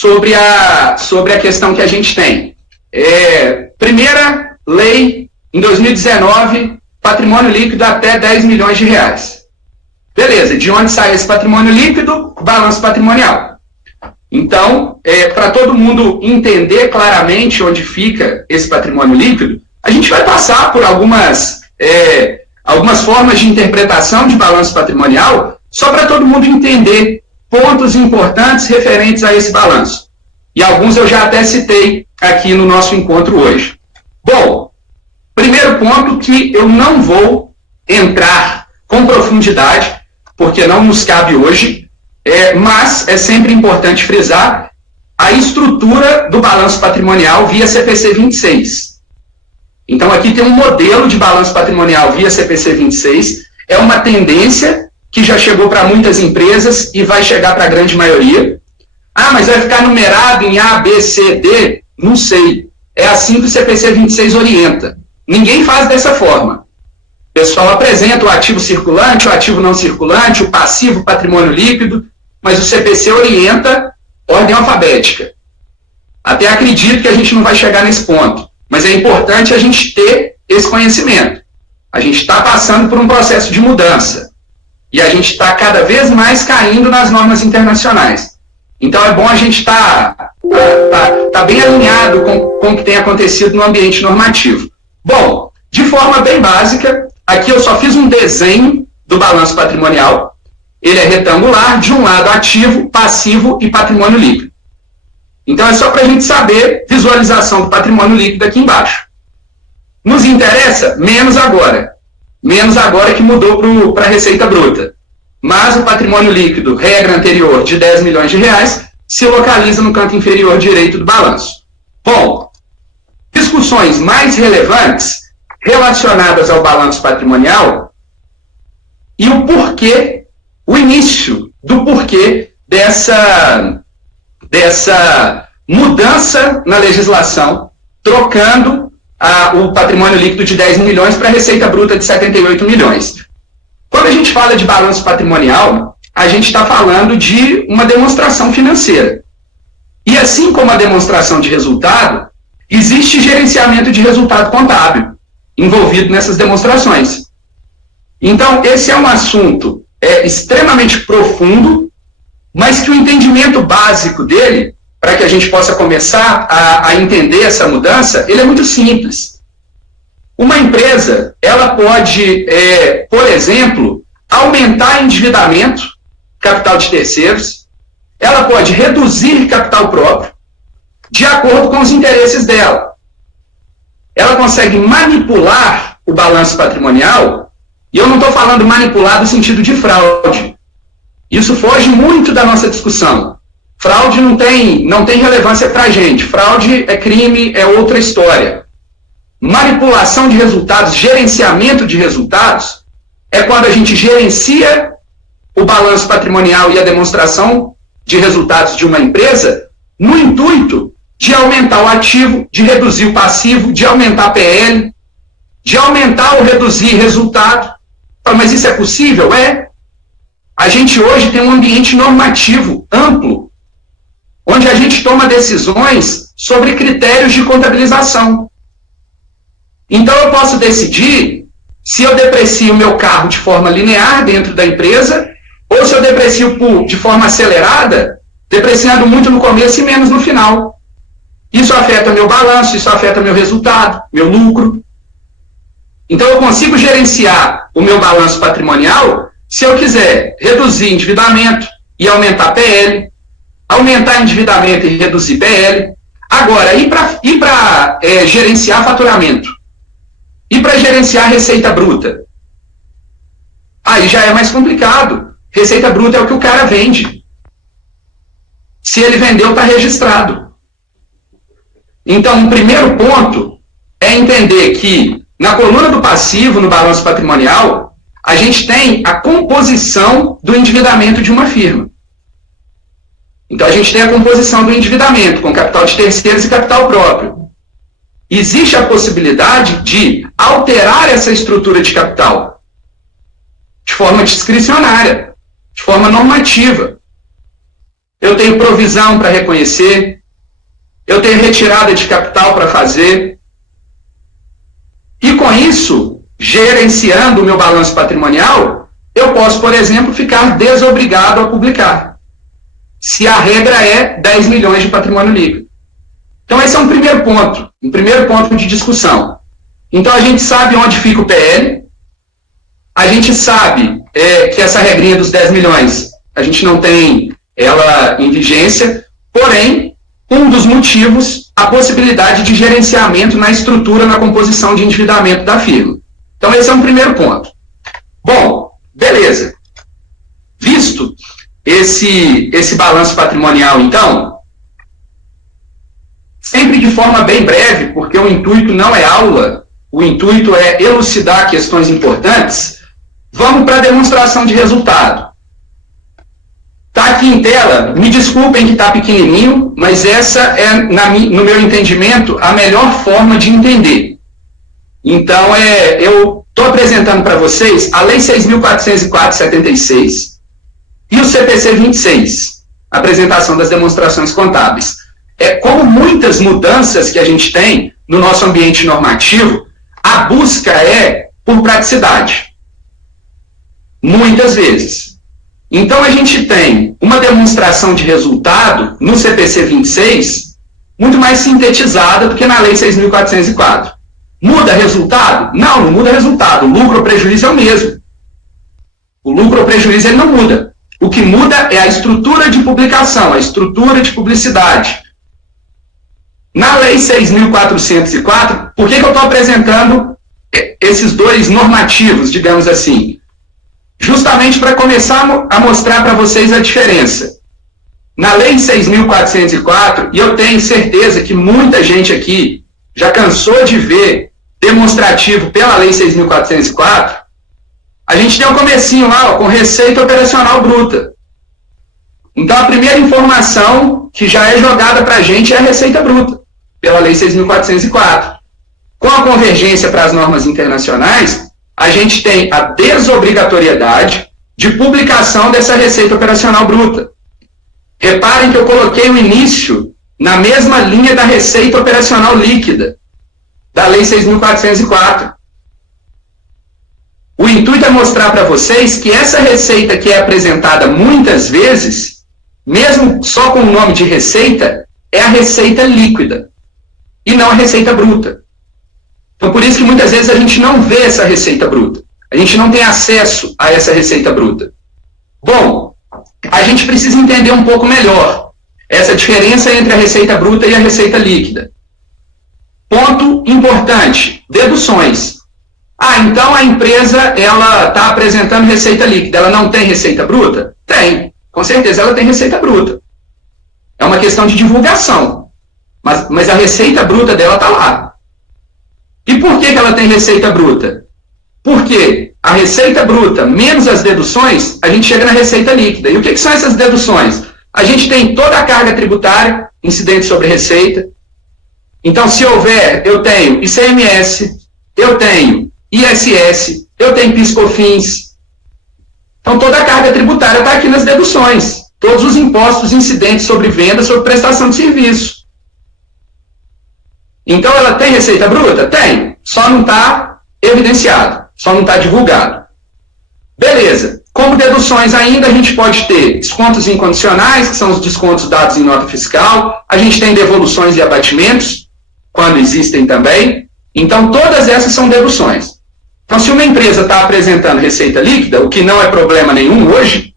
sobre a questão que a gente tem. Primeira lei, em 2019, patrimônio líquido até 10 milhões de reais. Beleza, de onde sai esse patrimônio líquido? Balanço patrimonial. Então, para todo mundo entender claramente onde fica esse patrimônio líquido, a gente vai passar por algumas formas de interpretação de balanço patrimonial, só para todo mundo entender pontos importantes referentes a esse balanço. E alguns eu já até citei aqui no nosso encontro hoje. Bom, primeiro ponto que eu não vou entrar com profundidade, porque não nos cabe hoje, mas é sempre importante frisar a estrutura do balanço patrimonial via CPC 26. Então, aqui tem um modelo de balanço patrimonial via CPC 26, é uma tendência que já chegou para muitas empresas e vai chegar para a grande maioria. Ah, mas vai ficar numerado em A, B, C, D? Não sei. É assim que o CPC 26 orienta. Ninguém faz dessa forma. O pessoal apresenta o ativo circulante, o ativo não circulante, o passivo, o patrimônio líquido, mas o CPC orienta ordem alfabética. Até acredito que a gente não vai chegar nesse ponto, mas é importante a gente ter esse conhecimento. A gente está passando por um processo de mudança e a gente está cada vez mais caindo nas normas internacionais. Então é bom a gente estar bem alinhado com o que tem acontecido no ambiente normativo. Bom, de forma bem básica, aqui eu só fiz um desenho do balanço patrimonial. Ele é retangular, de um lado ativo, passivo e patrimônio líquido. Então é só para a gente saber visualização do patrimônio líquido aqui embaixo. Nos interessa? Menos agora. Menos agora que mudou para a receita bruta. Mas o patrimônio líquido, regra anterior, de 10 milhões de reais, se localiza no canto inferior direito do balanço. Bom, discussões mais relevantes relacionadas ao balanço patrimonial e o porquê, o início do porquê dessa mudança na legislação, trocando o patrimônio líquido de 10 milhões para a receita bruta de 78 milhões. Quando a gente fala de balanço patrimonial, a gente está falando de uma demonstração financeira. E assim como a demonstração de resultado, existe gerenciamento de resultado contábil envolvido nessas demonstrações. Então, esse é um assunto extremamente profundo, mas que o entendimento básico dele, para que a gente possa começar a entender essa mudança, ele é muito simples. Uma empresa, ela pode, por exemplo, aumentar endividamento, capital de terceiros, ela pode reduzir capital próprio, de acordo com os interesses dela. Ela consegue manipular o balanço patrimonial, e eu não estou falando manipular no sentido de fraude. Isso foge muito da nossa discussão. Fraude não tem relevância para a gente. Fraude é crime, é outra história. Manipulação de resultados, gerenciamento de resultados, é quando a gente gerencia o balanço patrimonial e a demonstração de resultados de uma empresa no intuito de aumentar o ativo, de reduzir o passivo, de aumentar a PL, de aumentar ou reduzir resultado. Mas isso é possível? É. A gente hoje tem um ambiente normativo amplo, onde a gente toma decisões sobre critérios de contabilização. Então eu posso decidir se eu deprecio o meu carro de forma linear dentro da empresa, ou se eu deprecio de forma acelerada, depreciando muito no começo e menos no final. Isso afeta meu balanço, isso afeta meu resultado, meu lucro. Então eu consigo gerenciar o meu balanço patrimonial se eu quiser reduzir endividamento e aumentar PL, aumentar endividamento e reduzir PL. Agora, e para gerenciar faturamento? E para gerenciar receita bruta? Aí já é mais complicado. Receita bruta é o que o cara vende. Se ele vendeu, está registrado. Então, o primeiro ponto é entender que na coluna do passivo, no balanço patrimonial, a gente tem a composição do endividamento de uma firma. Então, a gente tem a composição do endividamento com capital de terceiros e capital próprio. Existe a possibilidade de alterar essa estrutura de capital de forma discricionária, de forma normativa. eu tenho provisão para reconhecer, eu tenho retirada de capital para fazer. E com isso, gerenciando o meu balanço patrimonial, eu posso, por exemplo, ficar desobrigado a publicar, se a regra é 10 milhões de patrimônio líquido. Então esse é um primeiro ponto de discussão. Então a gente sabe onde fica o PL, a gente sabe que essa regrinha dos 10 milhões, a gente não tem ela em vigência, porém, um dos motivos, a possibilidade de gerenciamento na estrutura, na composição de endividamento da firma. Então esse é um primeiro ponto. Bom, beleza. Visto esse balanço patrimonial, então, sempre de forma bem breve, porque o intuito não é aula, o intuito é elucidar questões importantes, vamos para a demonstração de resultado. Está aqui em tela, me desculpem que está pequenininho, mas essa é, no meu entendimento, a melhor forma de entender. Então, eu estou apresentando para vocês a Lei 6.404/76 e o CPC 26, apresentação das demonstrações contábeis. Como muitas mudanças que a gente tem no nosso ambiente normativo, a busca é por praticidade. Muitas vezes. Então, a gente tem uma demonstração de resultado no CPC 26 muito mais sintetizada do que na Lei 6.404. Muda resultado? Não, não muda resultado. O lucro ou prejuízo é o mesmo. O lucro ou prejuízo ele não muda. O que muda é a estrutura de publicação, a estrutura de publicidade. Na Lei 6.404, por que eu estou apresentando esses dois normativos, digamos assim? Justamente para começar a mostrar para vocês a diferença. Na Lei 6.404, e eu tenho certeza que muita gente aqui já cansou de ver demonstrativo pela Lei 6.404, a gente tem um comecinho lá, com receita operacional bruta. Então, a primeira informação que já é jogada para a gente é a receita bruta, pela Lei 6.404. Com a convergência para as normas internacionais, a gente tem a desobrigatoriedade de publicação dessa receita operacional bruta. Reparem que eu coloquei o início na mesma linha da receita operacional líquida, da Lei 6.404. O intuito é mostrar para vocês que essa receita que é apresentada muitas vezes, mesmo só com o nome de receita, é a receita líquida, e não a receita bruta. Então, por isso que muitas vezes a gente não vê essa receita bruta. A gente não tem acesso a essa receita bruta. Bom, a gente precisa entender um pouco melhor essa diferença entre a receita bruta e a receita líquida. Ponto importante, deduções. Então a empresa ela está apresentando receita líquida, ela não tem receita bruta? Tem, com certeza ela tem receita bruta. É uma questão de divulgação, mas a receita bruta dela está lá. E por que ela tem receita bruta? Porque a receita bruta menos as deduções, a gente chega na receita líquida. E o que são essas deduções? A gente tem toda a carga tributária incidente sobre receita. Então, se houver, eu tenho ICMS, eu tenho ISS, eu tenho PIS/COFINS. Então, toda a carga tributária está aqui nas deduções. Todos os impostos incidentes sobre venda, sobre prestação de serviço. Então, ela tem receita bruta? Tem. Só não está evidenciado. Só não está divulgado. Beleza. Como deduções ainda, a gente pode ter descontos incondicionais, que são os descontos dados em nota fiscal. A gente tem devoluções e abatimentos, quando existem também. Então, todas essas são deduções. Então, se uma empresa está apresentando receita líquida, o que não é problema nenhum hoje,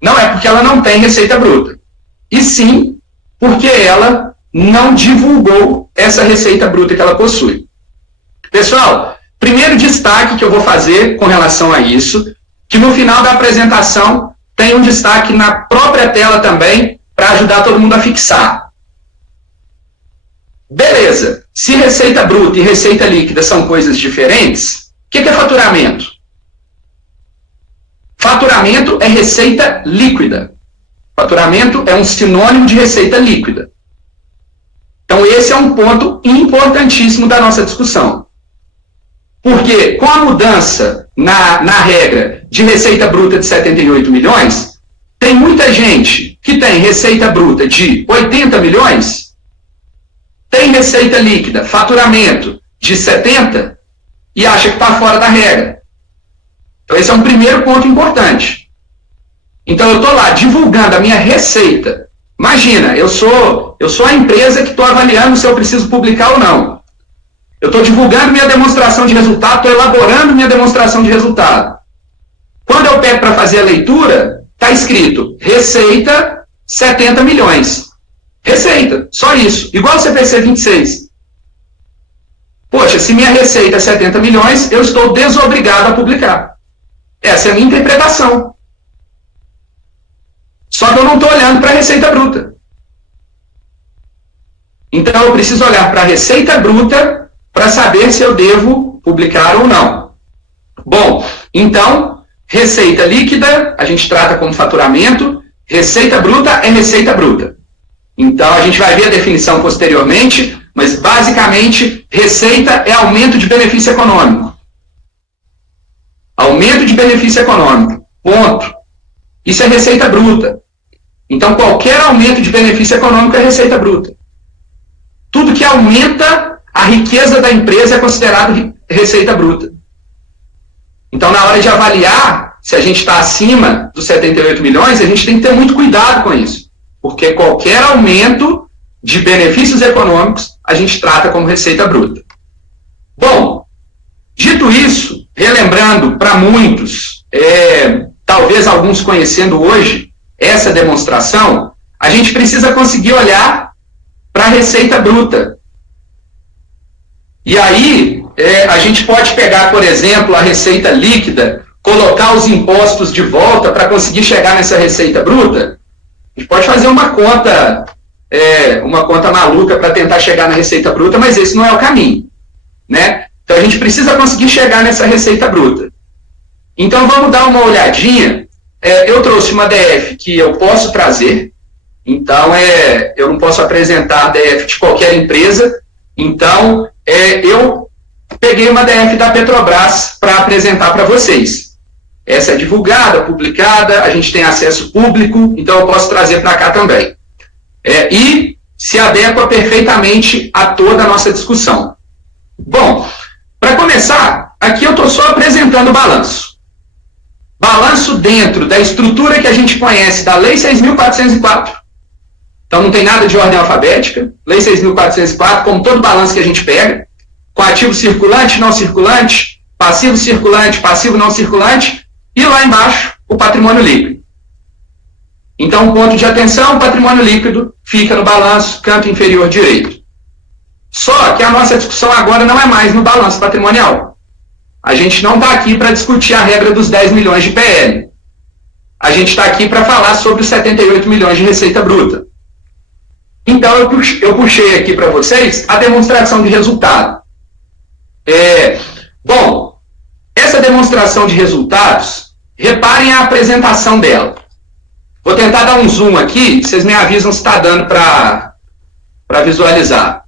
não é porque ela não tem receita bruta. E sim porque ela não divulgou essa receita bruta que ela possui. Pessoal, primeiro destaque que eu vou fazer com relação a isso, que no final da apresentação tem um destaque na própria tela também, para ajudar todo mundo a fixar. Beleza, se receita bruta e receita líquida são coisas diferentes, o que é faturamento? Faturamento é receita líquida. Faturamento é um sinônimo de receita líquida. Então, esse é um ponto importantíssimo da nossa discussão. Porque, com a mudança na regra de receita bruta de 78 milhões, tem muita gente que tem receita bruta de 80 milhões, tem receita líquida, faturamento de 70 e acha que está fora da regra. Então, esse é um primeiro ponto importante. Então, eu estou lá divulgando a minha receita. Imagina, eu sou a empresa que estou avaliando se eu preciso publicar ou não. Eu estou divulgando minha demonstração de resultado, estou elaborando minha demonstração de resultado. Quando eu pego para fazer a leitura, está escrito receita 70 milhões. Receita, só isso. Igual o CPC 26. Poxa, se minha receita é 70 milhões, eu estou desobrigado a publicar. Essa é a minha interpretação. Só que eu não estou olhando para a receita bruta. Então, eu preciso olhar para a receita bruta para saber se eu devo publicar ou não. Bom, então, receita líquida, a gente trata como faturamento, receita bruta é receita bruta. Então, a gente vai ver a definição posteriormente, mas, basicamente, receita é aumento de benefício econômico. Aumento de benefício econômico. Ponto. Isso é receita bruta. Então, qualquer aumento de benefício econômico é receita bruta. Tudo que aumenta a riqueza da empresa é considerado receita bruta. Então, na hora de avaliar se a gente está acima dos 78 milhões, a gente tem que ter muito cuidado com isso. Porque qualquer aumento de benefícios econômicos, a gente trata como receita bruta. Bom, dito isso, relembrando para muitos, talvez alguns conhecendo hoje essa demonstração, a gente precisa conseguir olhar para a receita bruta. E aí, a gente pode pegar, por exemplo, a receita líquida, colocar os impostos de volta para conseguir chegar nessa receita bruta. A gente pode fazer uma conta maluca para tentar chegar na receita bruta, mas esse não é o caminho, né? Então, a gente precisa conseguir chegar nessa receita bruta. Então, vamos dar uma olhadinha. Eu trouxe uma DF que eu posso trazer. Então, eu não posso apresentar a DF de qualquer empresa. Então, eu peguei uma DF da Petrobras para apresentar para vocês. Essa é divulgada, publicada, a gente tem acesso público, então eu posso trazer para cá também. E se adequa perfeitamente a toda a nossa discussão. Bom, para começar, aqui eu estou só apresentando o balanço. Balanço dentro da estrutura que a gente conhece da Lei 6.404. Então, não tem nada de ordem alfabética. Lei 6.404, como todo balanço que a gente pega, com ativo circulante, não circulante, passivo não circulante, e lá embaixo, o patrimônio líquido. Então, ponto de atenção, o patrimônio líquido fica no balanço, canto inferior direito. Só que a nossa discussão agora não é mais no balanço patrimonial. A gente não está aqui para discutir a regra dos 10 milhões de PL. A gente está aqui para falar sobre os 78 milhões de receita bruta. Então, eu puxei aqui para vocês a demonstração de resultado. Bom, essa demonstração de resultados, reparem a apresentação dela. Vou tentar dar um zoom aqui, vocês me avisam se está dando para visualizar.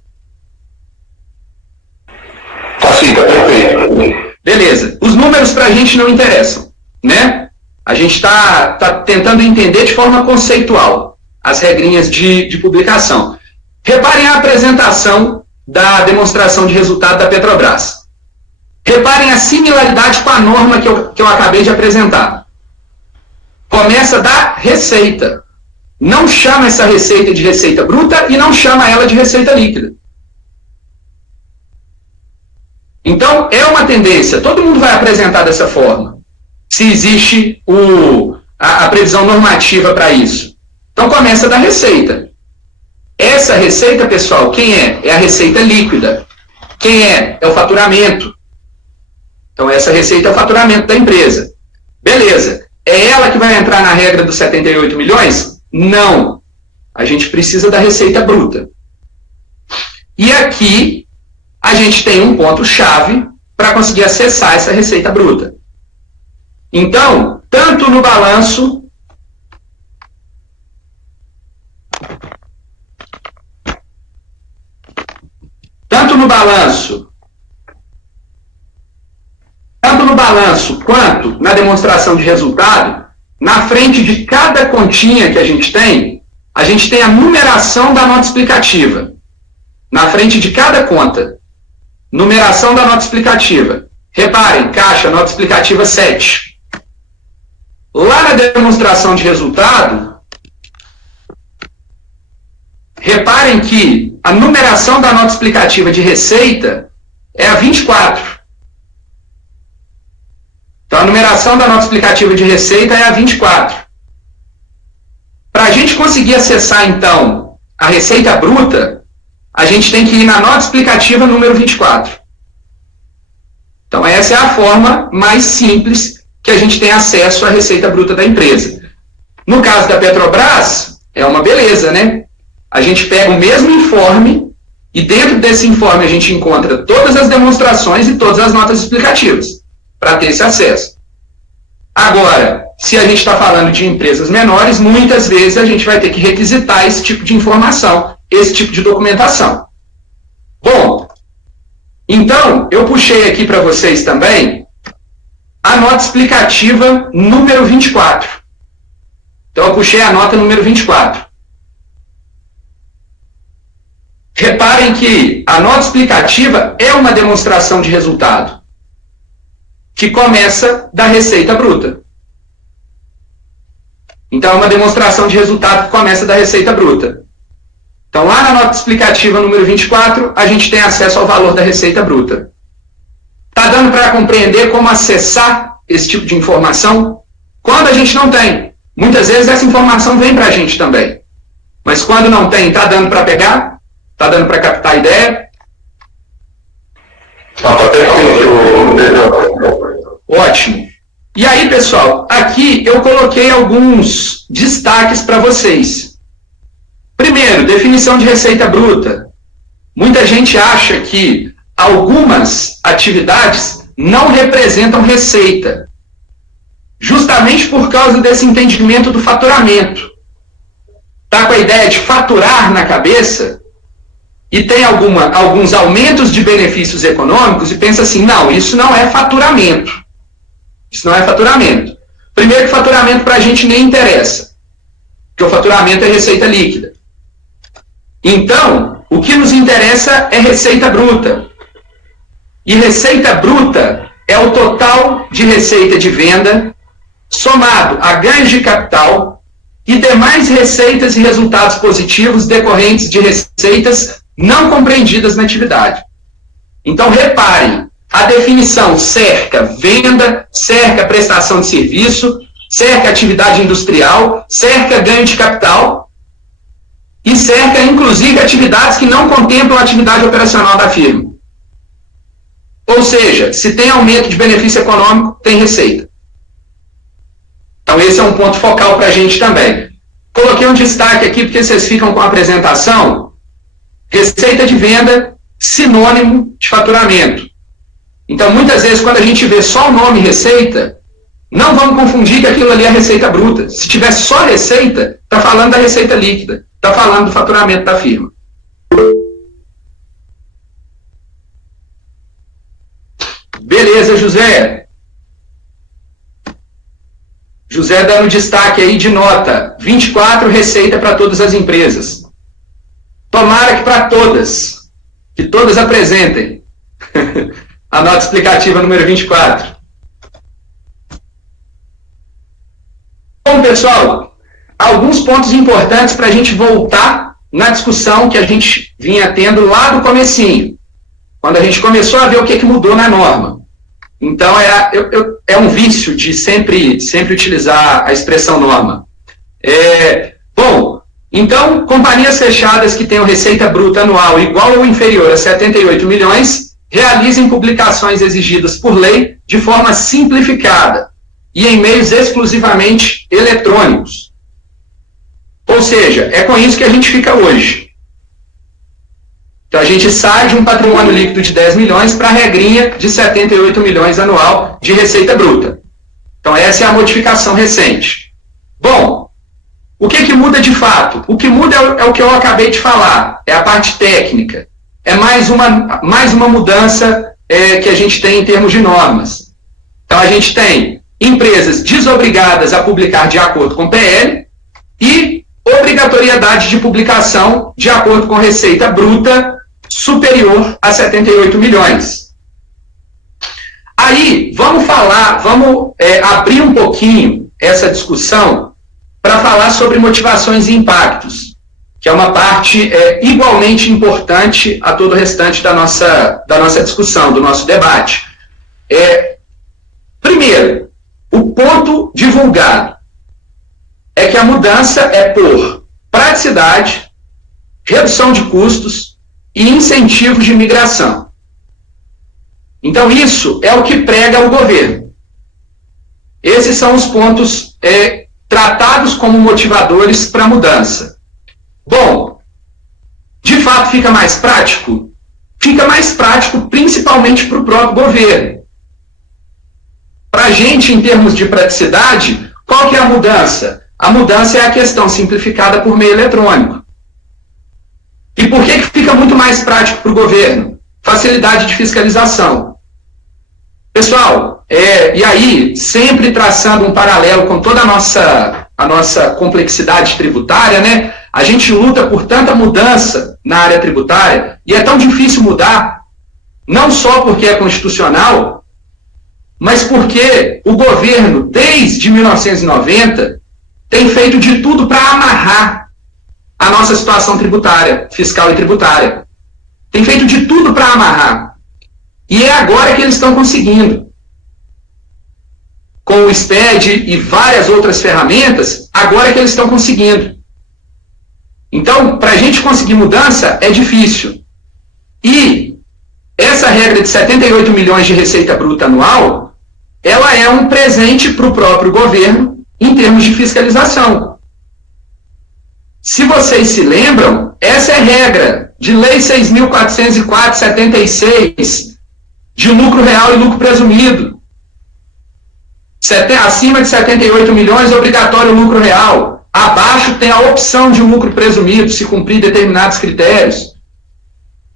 Tá sim, tá perfeito. Beleza. Os números para a gente não interessam, né? A gente está tentando entender de forma conceitual as regrinhas de publicação. Reparem a apresentação da demonstração de resultado da Petrobras. Reparem a similaridade com a norma que eu acabei de apresentar. Começa da receita. Não chama essa receita de receita bruta e não chama ela de receita líquida. Então, é uma tendência. Todo mundo vai apresentar dessa forma. Se existe a previsão normativa para isso. Então, começa da receita. Essa receita, pessoal, quem é? É a receita líquida. Quem é? É o faturamento. Então, essa receita é o faturamento da empresa. Beleza. É ela que vai entrar na regra dos 78 milhões? Não. A gente precisa da receita bruta. E aqui, a gente tem um ponto-chave para conseguir acessar essa receita bruta. Então, tanto no balanço quanto na demonstração de resultado, na frente de cada continha que a gente tem a numeração da nota explicativa. Na frente de cada conta, numeração da nota explicativa. Reparem, caixa, nota explicativa 7. Lá na demonstração de resultado, reparem que a numeração da nota explicativa de receita é a 24. Então, a numeração da nota explicativa de receita é a 24. Para a gente conseguir acessar, então, a receita bruta, a gente tem que ir na nota explicativa número 24. Então, essa é a forma mais simples que a gente tem acesso à receita bruta da empresa. No caso da Petrobras, é uma beleza, né? A gente pega o mesmo informe e dentro desse informe a gente encontra todas as demonstrações e todas as notas explicativas para ter esse acesso. Agora, se a gente está falando de empresas menores, muitas vezes a gente vai ter que requisitar esse tipo de informação, esse tipo de documentação. Bom, então, eu puxei aqui para vocês também a nota explicativa número 24. Então, eu puxei a nota número 24. Reparem que a nota explicativa é uma demonstração de resultado que começa da receita bruta. Então, é uma demonstração de resultado que começa da receita bruta. Então, lá na nota explicativa número 24, a gente tem acesso ao valor da receita bruta. Está dando para compreender como acessar esse tipo de informação? Quando a gente não tem. Muitas vezes essa informação vem para a gente também. Mas quando não tem, está dando para pegar? Está dando para captar a ideia? Ótimo. E aí, pessoal, aqui eu coloquei alguns destaques para vocês. Primeiro, definição de receita bruta. Muita gente acha que algumas atividades não representam receita, justamente por causa desse entendimento do faturamento. Está com a ideia de faturar na cabeça e tem alguns aumentos de benefícios econômicos e pensa assim, não, isso não é faturamento. Isso não é faturamento. Primeiro que faturamento para a gente nem interessa, porque o faturamento é receita líquida. Então, o que nos interessa é receita bruta. E receita bruta é o total de receita de venda somado a ganhos de capital e demais receitas e resultados positivos decorrentes de receitas não compreendidas na atividade. Então, reparem, a definição cerca venda, cerca prestação de serviço, cerca atividade industrial, cerca ganho de capital e cerca, inclusive, atividades que não contemplam a atividade operacional da firma. Ou seja, se tem aumento de benefício econômico, tem receita. Então, esse é um ponto focal para a gente também. Coloquei um destaque aqui, porque vocês ficam com a apresentação. Receita de venda, sinônimo de faturamento. Então, muitas vezes, quando a gente vê só o nome receita, não vamos confundir que aquilo ali é receita bruta. Se tiver só receita, está falando da receita líquida. Está falando do faturamento da firma. Beleza, José. José dando destaque aí de nota. 24, receita para todas as empresas. Tomara que para todas. Que todas apresentem. A nota explicativa número 24. Bom, pessoal, alguns pontos importantes para a gente voltar na discussão que a gente vinha tendo lá do comecinho, quando a gente começou a ver o que mudou na norma. Então, é um vício de sempre utilizar a expressão norma. Bom, então, companhias fechadas que tenham receita bruta anual igual ou inferior a 78 milhões, realizem publicações exigidas por lei de forma simplificada e em meios exclusivamente eletrônicos. Ou seja, é com isso que a gente fica hoje. Então, a gente sai de um patrimônio líquido de 10 milhões para a regrinha de 78 milhões anual de receita bruta. Então, essa é a modificação recente. Bom, o que muda de fato? O que muda é o que eu acabei de falar, é a parte técnica. É mais uma mudança que a gente tem em termos de normas. Então, a gente tem empresas desobrigadas a publicar de acordo com o PL e obrigatoriedade de publicação de acordo com receita bruta superior a 78 milhões. Aí, vamos abrir um pouquinho essa discussão para falar sobre motivações e impactos, que é uma parte igualmente importante a todo o restante da nossa discussão, do nosso debate. Primeiro, o ponto divulgado é que a mudança é por praticidade, redução de custos e incentivos de migração. Então, isso é o que prega o governo. Esses são os pontos tratados como motivadores para a mudança. Bom, de fato fica mais prático? Fica mais prático principalmente para o próprio governo. Para a gente, em termos de praticidade, qual que é a mudança? A mudança é a questão simplificada por meio eletrônico. E por que fica muito mais prático para o governo? Facilidade de fiscalização. Pessoal, e aí, sempre traçando um paralelo com toda a nossa complexidade tributária, né? A gente luta por tanta mudança na área tributária, e é tão difícil mudar, não só porque é constitucional, mas porque o governo, desde 1990, tem feito de tudo para amarrar a nossa situação tributária, fiscal e tributária. Tem feito de tudo para amarrar. E é agora que eles estão conseguindo. Com o SPED e várias outras ferramentas, agora é que eles estão conseguindo. Então, para a gente conseguir mudança, é difícil. E essa regra de 78 milhões de receita bruta anual, ela é um presente para o próprio governo em termos de fiscalização. Se vocês se lembram, essa é a regra de Lei 6.404/76, de lucro real e lucro presumido. Acima de 78 milhões, obrigatório lucro real. Abaixo tem a opção de lucro presumido, se cumprir determinados critérios.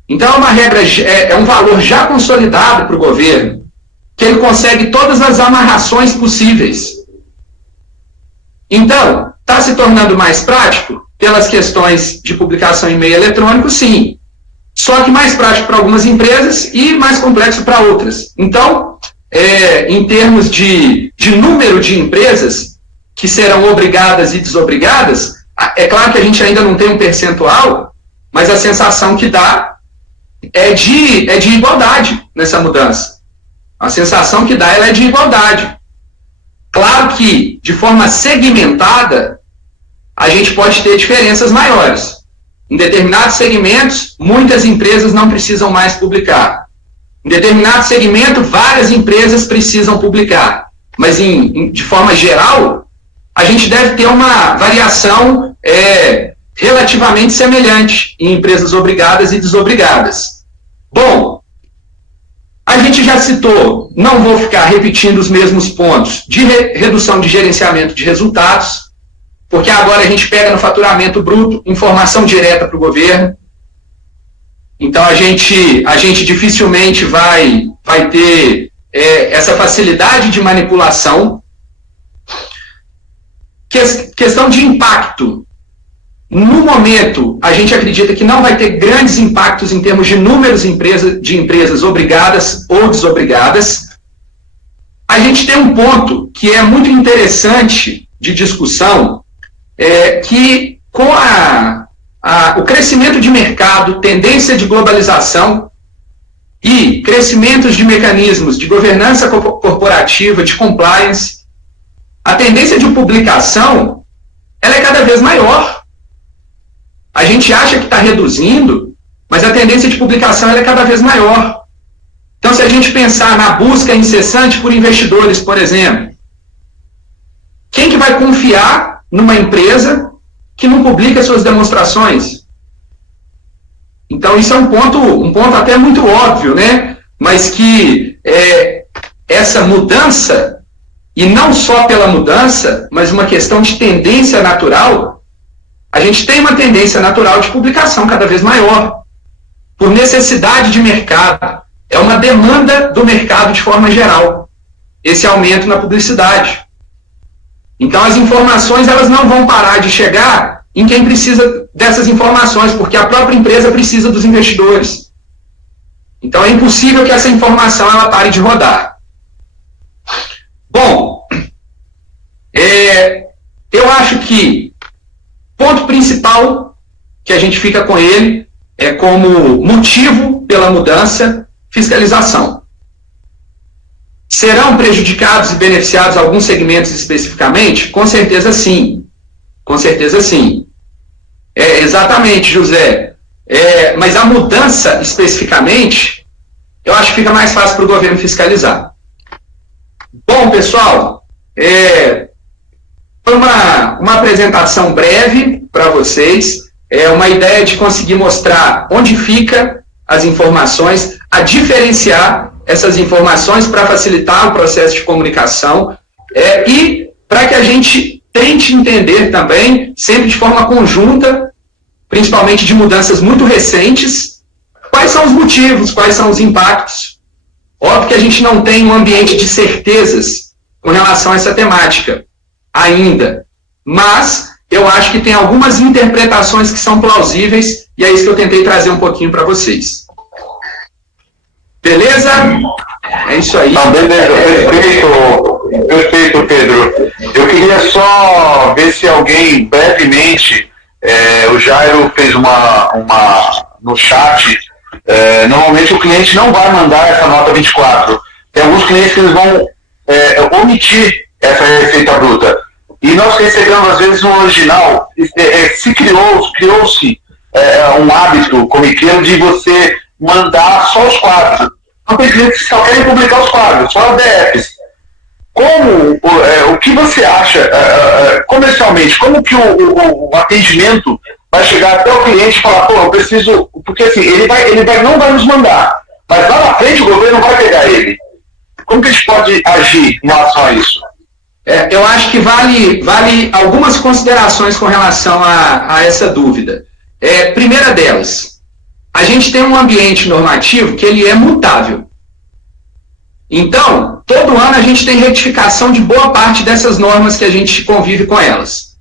Então, é uma regra, é um valor já consolidado para o governo, que ele consegue todas as amarrações possíveis. Então, está se tornando mais prático pelas questões de publicação em meio eletrônico, sim. Só que mais prático para algumas empresas e mais complexo para outras. Então, em termos de número de empresas que serão obrigadas e desobrigadas, é claro que a gente ainda não tem um percentual, mas a sensação que dá é de igualdade nessa mudança. A sensação que dá é de igualdade. Claro que, de forma segmentada, a gente pode ter diferenças maiores. Em determinados segmentos, muitas empresas não precisam mais publicar. Em determinado segmento, várias empresas precisam publicar. Mas, de forma geral, a gente deve ter uma variação relativamente semelhante em empresas obrigadas e desobrigadas. Bom, a gente já citou, não vou ficar repetindo os mesmos pontos, de redução de gerenciamento de resultados, porque agora a gente pega no faturamento bruto informação direta para o governo. Então, a gente dificilmente vai ter essa facilidade de manipulação. Questão de impacto. No momento, a gente acredita que não vai ter grandes impactos em termos de números de empresas obrigadas ou desobrigadas. A gente tem um ponto que é muito interessante de discussão, que com o crescimento de mercado, tendência de globalização e crescimentos de mecanismos de governança corporativa, de compliance, a tendência de publicação ela é cada vez maior. A gente acha que está reduzindo, mas a tendência de publicação ela é cada vez maior. Então, se a gente pensar na busca incessante por investidores, por exemplo, quem que vai confiar numa empresa que não publica suas demonstrações? Então, isso é um ponto até muito óbvio, né? Mas que essa mudança, e não só pela mudança, mas uma questão de tendência natural, a gente tem uma tendência natural de publicação cada vez maior, por necessidade de mercado. É uma demanda do mercado de forma geral. esse aumento na publicidade. Então, as informações elas não vão parar de chegar em quem precisa dessas informações, porque a própria empresa precisa dos investidores. Então, é impossível que essa informação ela pare de rodar. Bom, eu acho que ponto principal que a gente fica com ele é como motivo pela mudança, fiscalização. Serão prejudicados e beneficiados alguns segmentos especificamente? Com certeza sim. Com certeza sim. Exatamente, José. Mas a mudança especificamente, eu acho que fica mais fácil para o governo fiscalizar. Bom, pessoal, foi uma apresentação breve para vocês, uma ideia de conseguir mostrar onde fica as informações, a diferenciar essas informações para facilitar o processo de comunicação e para que a gente tente entender também, sempre de forma conjunta, principalmente de mudanças muito recentes, quais são os motivos, quais são os impactos. Óbvio que a gente não tem um ambiente de certezas com relação a essa temática ainda, mas eu acho que tem algumas interpretações que são plausíveis e é isso que eu tentei trazer um pouquinho para vocês. Beleza? É isso aí. Beleza, perfeito, Pedro. Eu queria só ver se alguém, brevemente, o Jairo fez uma no chat, normalmente o cliente não vai mandar essa nota 24. Tem alguns clientes que eles vão omitir essa receita bruta. E nós recebemos, às vezes, no original, criou-se um hábito corriqueiro de você mandar só os quadros. Não tem clientes que só querem publicar os quadros, só as DFs. O que você acha, comercialmente, como que o atendimento vai chegar até o cliente e falar, eu preciso... Porque assim, ele não vai nos mandar, mas lá na frente o governo vai pegar ele. Como que a gente pode agir em relação a isso? Eu acho que vale algumas considerações com relação a essa dúvida. Primeira delas, a gente tem um ambiente normativo que ele é mutável. Então, todo ano a gente tem retificação de boa parte dessas normas que a gente convive com elas.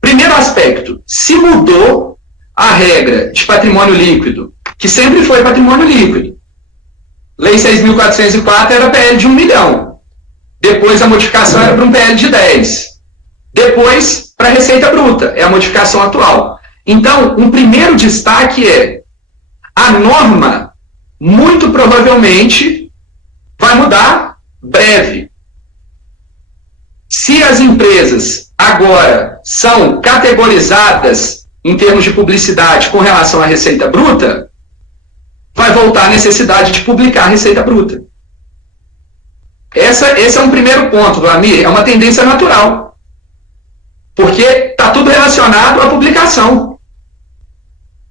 Primeiro aspecto, se mudou a regra de patrimônio líquido, que sempre foi patrimônio líquido. Lei 6.404 era PL de 1 milhão. Depois a modificação era para um PL de 10. Depois, para a receita bruta, é a modificação atual. Então, um primeiro destaque a norma, muito provavelmente, vai mudar breve. Se as empresas agora são categorizadas em termos de publicidade com relação à receita bruta, vai voltar a necessidade de publicar a receita bruta. Esse é um primeiro ponto, Vlamir, é uma tendência natural. Porque está tudo relacionado à publicação.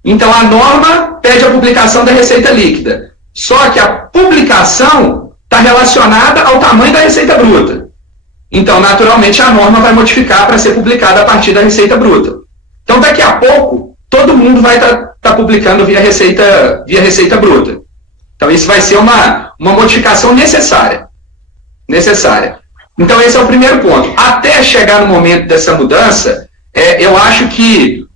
Então, a norma pede a publicação da receita líquida. Só que a publicação está relacionada ao tamanho da receita bruta. Então, naturalmente, a norma vai modificar para ser publicada a partir da receita bruta. Então, daqui a pouco, todo mundo vai estar publicando via receita bruta. Então, isso vai ser uma modificação necessária. Então, esse é o primeiro ponto. Até chegar no momento dessa mudança, eu acho que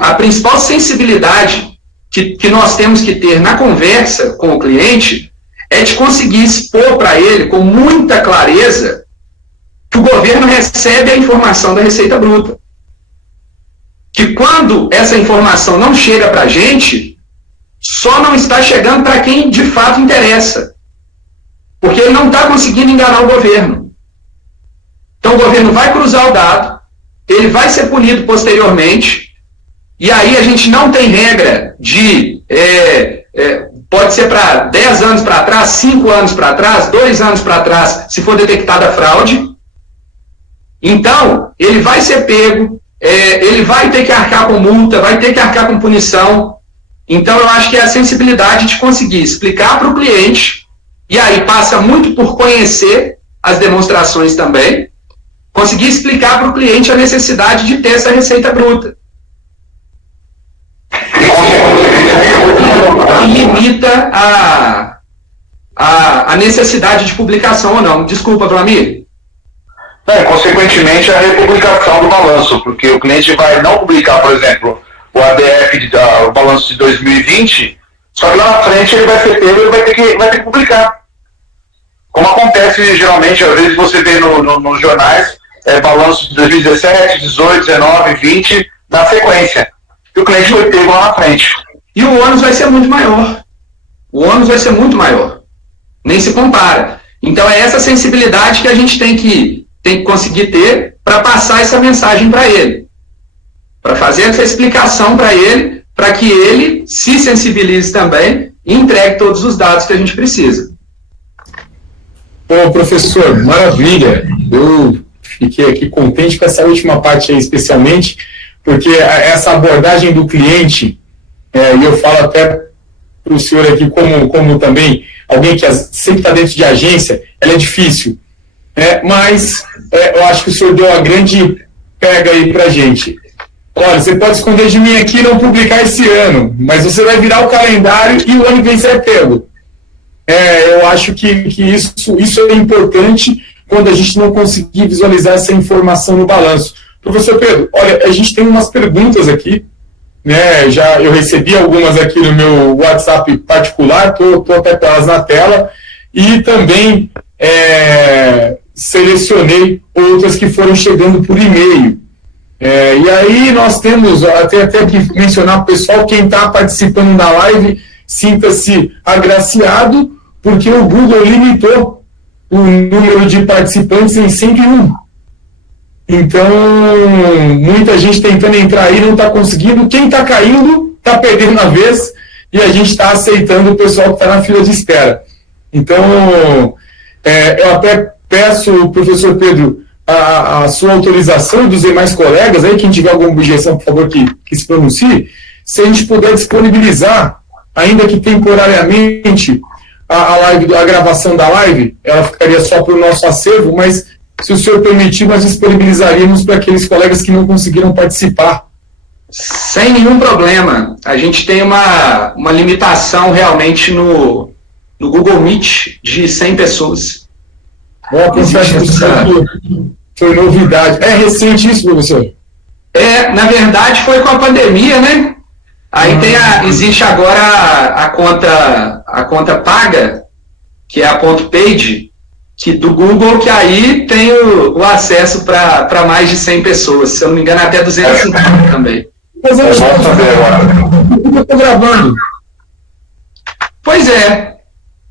a principal sensibilidade que nós temos que ter na conversa com o cliente é de conseguir expor para ele com muita clareza que o governo recebe a informação da receita bruta. Que quando essa informação não chega para a gente, só não está chegando para quem de fato interessa. Porque ele não está conseguindo enganar o governo. Então o governo vai cruzar o dado, ele vai ser punido posteriormente, e aí a gente não tem regra de... pode ser para 10 anos para trás, 5 anos para trás, 2 anos para trás, se for detectada a fraude. Então, ele vai ser pego, ele vai ter que arcar com multa, vai ter que arcar com punição. Então, eu acho que é a sensibilidade de conseguir explicar para o cliente, e aí passa muito por conhecer as demonstrações também, conseguir explicar para o cliente a necessidade de ter essa receita bruta. E limita a necessidade de publicação ou não. Desculpa, Vlamir. Consequentemente, a republicação do balanço, porque o cliente vai não publicar, por exemplo, o ADF, o balanço de 2020, só que lá na frente ele vai ser pego, ele vai ter que publicar. Como acontece geralmente, às vezes você vê nos jornais, balanço de 2017, 18, 19, 20, na sequência. E o cliente foi pego lá na frente. E o ônus vai ser muito maior. O ônus vai ser muito maior. Nem se compara. Então é essa sensibilidade que a gente tem que conseguir ter para passar essa mensagem para ele. Para fazer essa explicação para ele, para que ele se sensibilize também e entregue todos os dados que a gente precisa. Ô, professor, maravilha. Eu fiquei aqui contente com essa última parte aí, especialmente, porque essa abordagem do cliente, e eu falo até para o senhor aqui como também alguém que sempre está dentro de agência, ela é difícil. Mas eu acho que o senhor deu a grande pega aí para a gente. Olha, você pode esconder de mim aqui e não publicar esse ano, mas você vai virar o calendário e o ano que vem ser pego. Eu acho que isso é importante quando a gente não conseguir visualizar essa informação no balanço. Professor Pedro, olha, a gente tem umas perguntas aqui, né? Eu recebi algumas aqui no meu WhatsApp particular, estou até com elas na tela, e também selecionei outras que foram chegando por e-mail. E aí nós temos, até que mencionar para o pessoal, quem está participando da live, sinta-se agraciado, porque o Google limitou o número de participantes em 101. Então, muita gente tentando entrar aí não está conseguindo. Quem está caindo está perdendo a vez e a gente está aceitando o pessoal que está na fila de espera. Então, eu até peço, professor Pedro, a sua autorização dos demais colegas, aí, quem tiver alguma objeção, por favor, que se pronuncie, se a gente puder disponibilizar, ainda que temporariamente, a gravação da live, ela ficaria só para o nosso acervo, mas se o senhor permitir, nós disponibilizaríamos para aqueles colegas que não conseguiram participar. Sem nenhum problema. A gente tem uma limitação realmente no Google Meet de 100 pessoas. Confesso que foi novidade. É recente isso, professor? Na verdade foi com a pandemia, né? Aí existe agora a conta paga, que é a .page, do Google, que aí tem o acesso para mais de 100 pessoas. Se eu não me engano, até 250 também. Mas eu estou gravando. Pois é.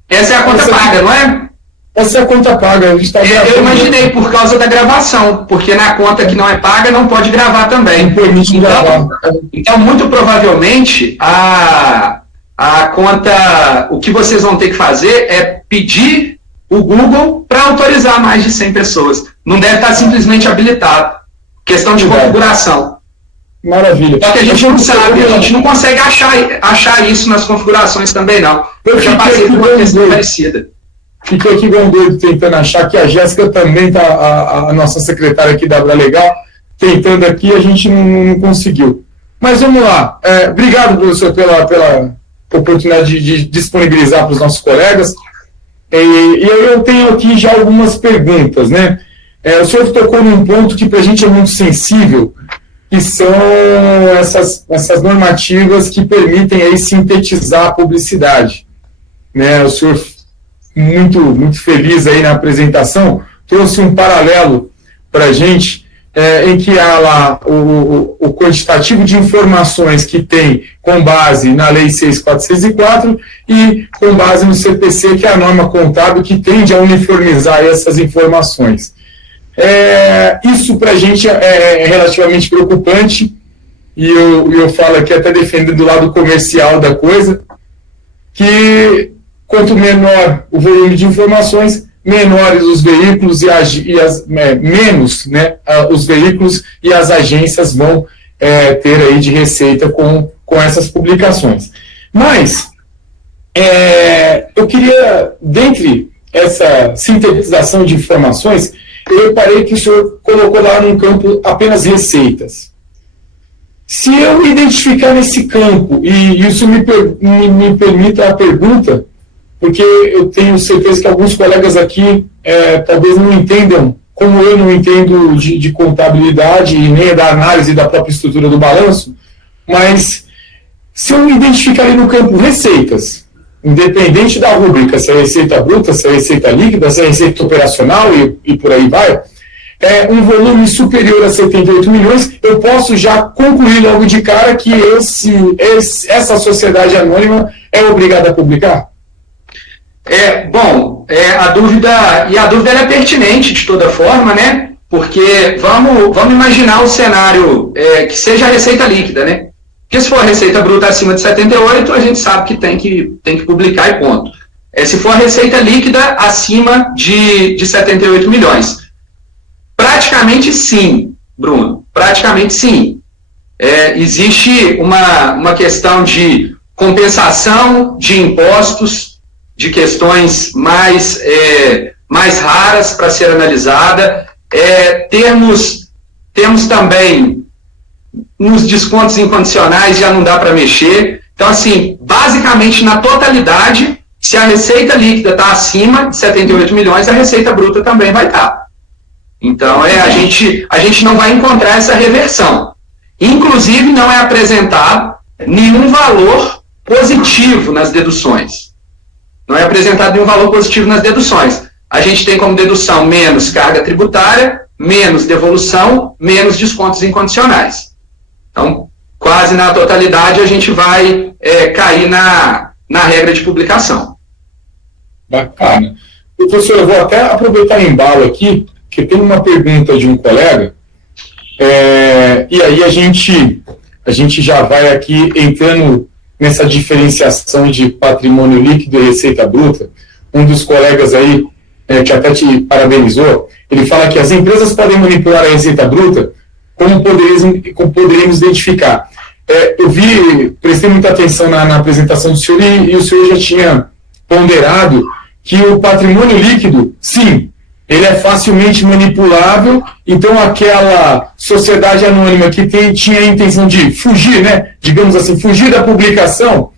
Essa é a conta paga, não é? Essa é a conta paga. Eu imaginei por causa da gravação, porque na conta que não é paga não pode gravar também. Não permite gravar. Então, muito provavelmente, a conta, o que vocês vão ter que fazer é pedir o Google para autorizar mais de 100 pessoas. Não deve estar simplesmente habilitado. Questão de configuração. Maravilha. Só que a gente não sabe, a gente não consegue achar isso nas configurações também, não. Eu já passei por uma questão parecida. Fiquei aqui igual um doido tentando achar, que a Jéssica também está, a nossa secretária aqui da Abra Legal, tentando aqui, a gente não conseguiu. Mas vamos lá. Obrigado, professor, pela oportunidade de disponibilizar para os nossos colegas. E aí eu tenho aqui já algumas perguntas, né? O senhor tocou num ponto que para a gente é muito sensível, que são essas normativas que permitem aí sintetizar a publicidade. Né? O senhor, muito feliz aí na apresentação, trouxe um paralelo para a gente, em que há lá o quantitativo de informações que tem com base na Lei 6.404 e com base no CPC, que é a norma contábil que tende a uniformizar essas informações. Isso para a gente é relativamente preocupante, e eu falo aqui até defendendo do lado comercial da coisa, que quanto menor o volume de informações, menores os veículos menos, né, os veículos e as agências vão ter aí de receita com essas publicações. Mas eu queria, dentre essa sintetização de informações, eu reparei que o senhor colocou lá num campo apenas receitas. Se eu identificar nesse campo, e isso me permita a pergunta, porque eu tenho certeza que alguns colegas aqui talvez não entendam, como eu não entendo de contabilidade e nem da análise da própria estrutura do balanço, mas se eu identificar ali no campo receitas, independente da rúbrica, se é receita bruta, se é receita líquida, se é receita operacional e por aí vai, um volume superior a 78 milhões, eu posso já concluir logo de cara que essa sociedade anônima é obrigada a publicar? A dúvida ela é pertinente de toda forma, né? Porque vamos imaginar um cenário que seja a receita líquida, né? Porque se for a receita bruta acima de 78, a gente sabe que tem que publicar e ponto. Se for a receita líquida acima de 78 milhões. Praticamente sim, Bruno, praticamente sim. Existe uma questão de compensação de impostos, de questões mais raras para ser analisada. Temos também nos descontos incondicionais, já não dá para mexer. Então, assim, basicamente, na totalidade, se a receita líquida está acima de 78 milhões, a receita bruta também vai estar. Então, a gente não vai encontrar essa reversão. Inclusive, não é apresentado nenhum valor positivo nas deduções. Não é apresentado nenhum valor positivo nas deduções. A gente tem como dedução menos carga tributária, menos devolução, menos descontos incondicionais. Então, quase na totalidade, a gente vai cair na regra de publicação. Bacana. Professor, eu vou até aproveitar o embalo aqui, que tem uma pergunta de um colega, e aí a gente já vai aqui entrando nessa diferenciação de patrimônio líquido e receita bruta. Um dos colegas aí, que até te parabenizou, ele fala que as empresas podem manipular a receita bruta, como poderíamos identificar. Eu prestei muita atenção na apresentação do senhor e o senhor já tinha ponderado que o patrimônio líquido, sim, ele é facilmente manipulável, então aquela sociedade anônima que tinha a intenção de fugir, né, digamos assim, fugir da publicação,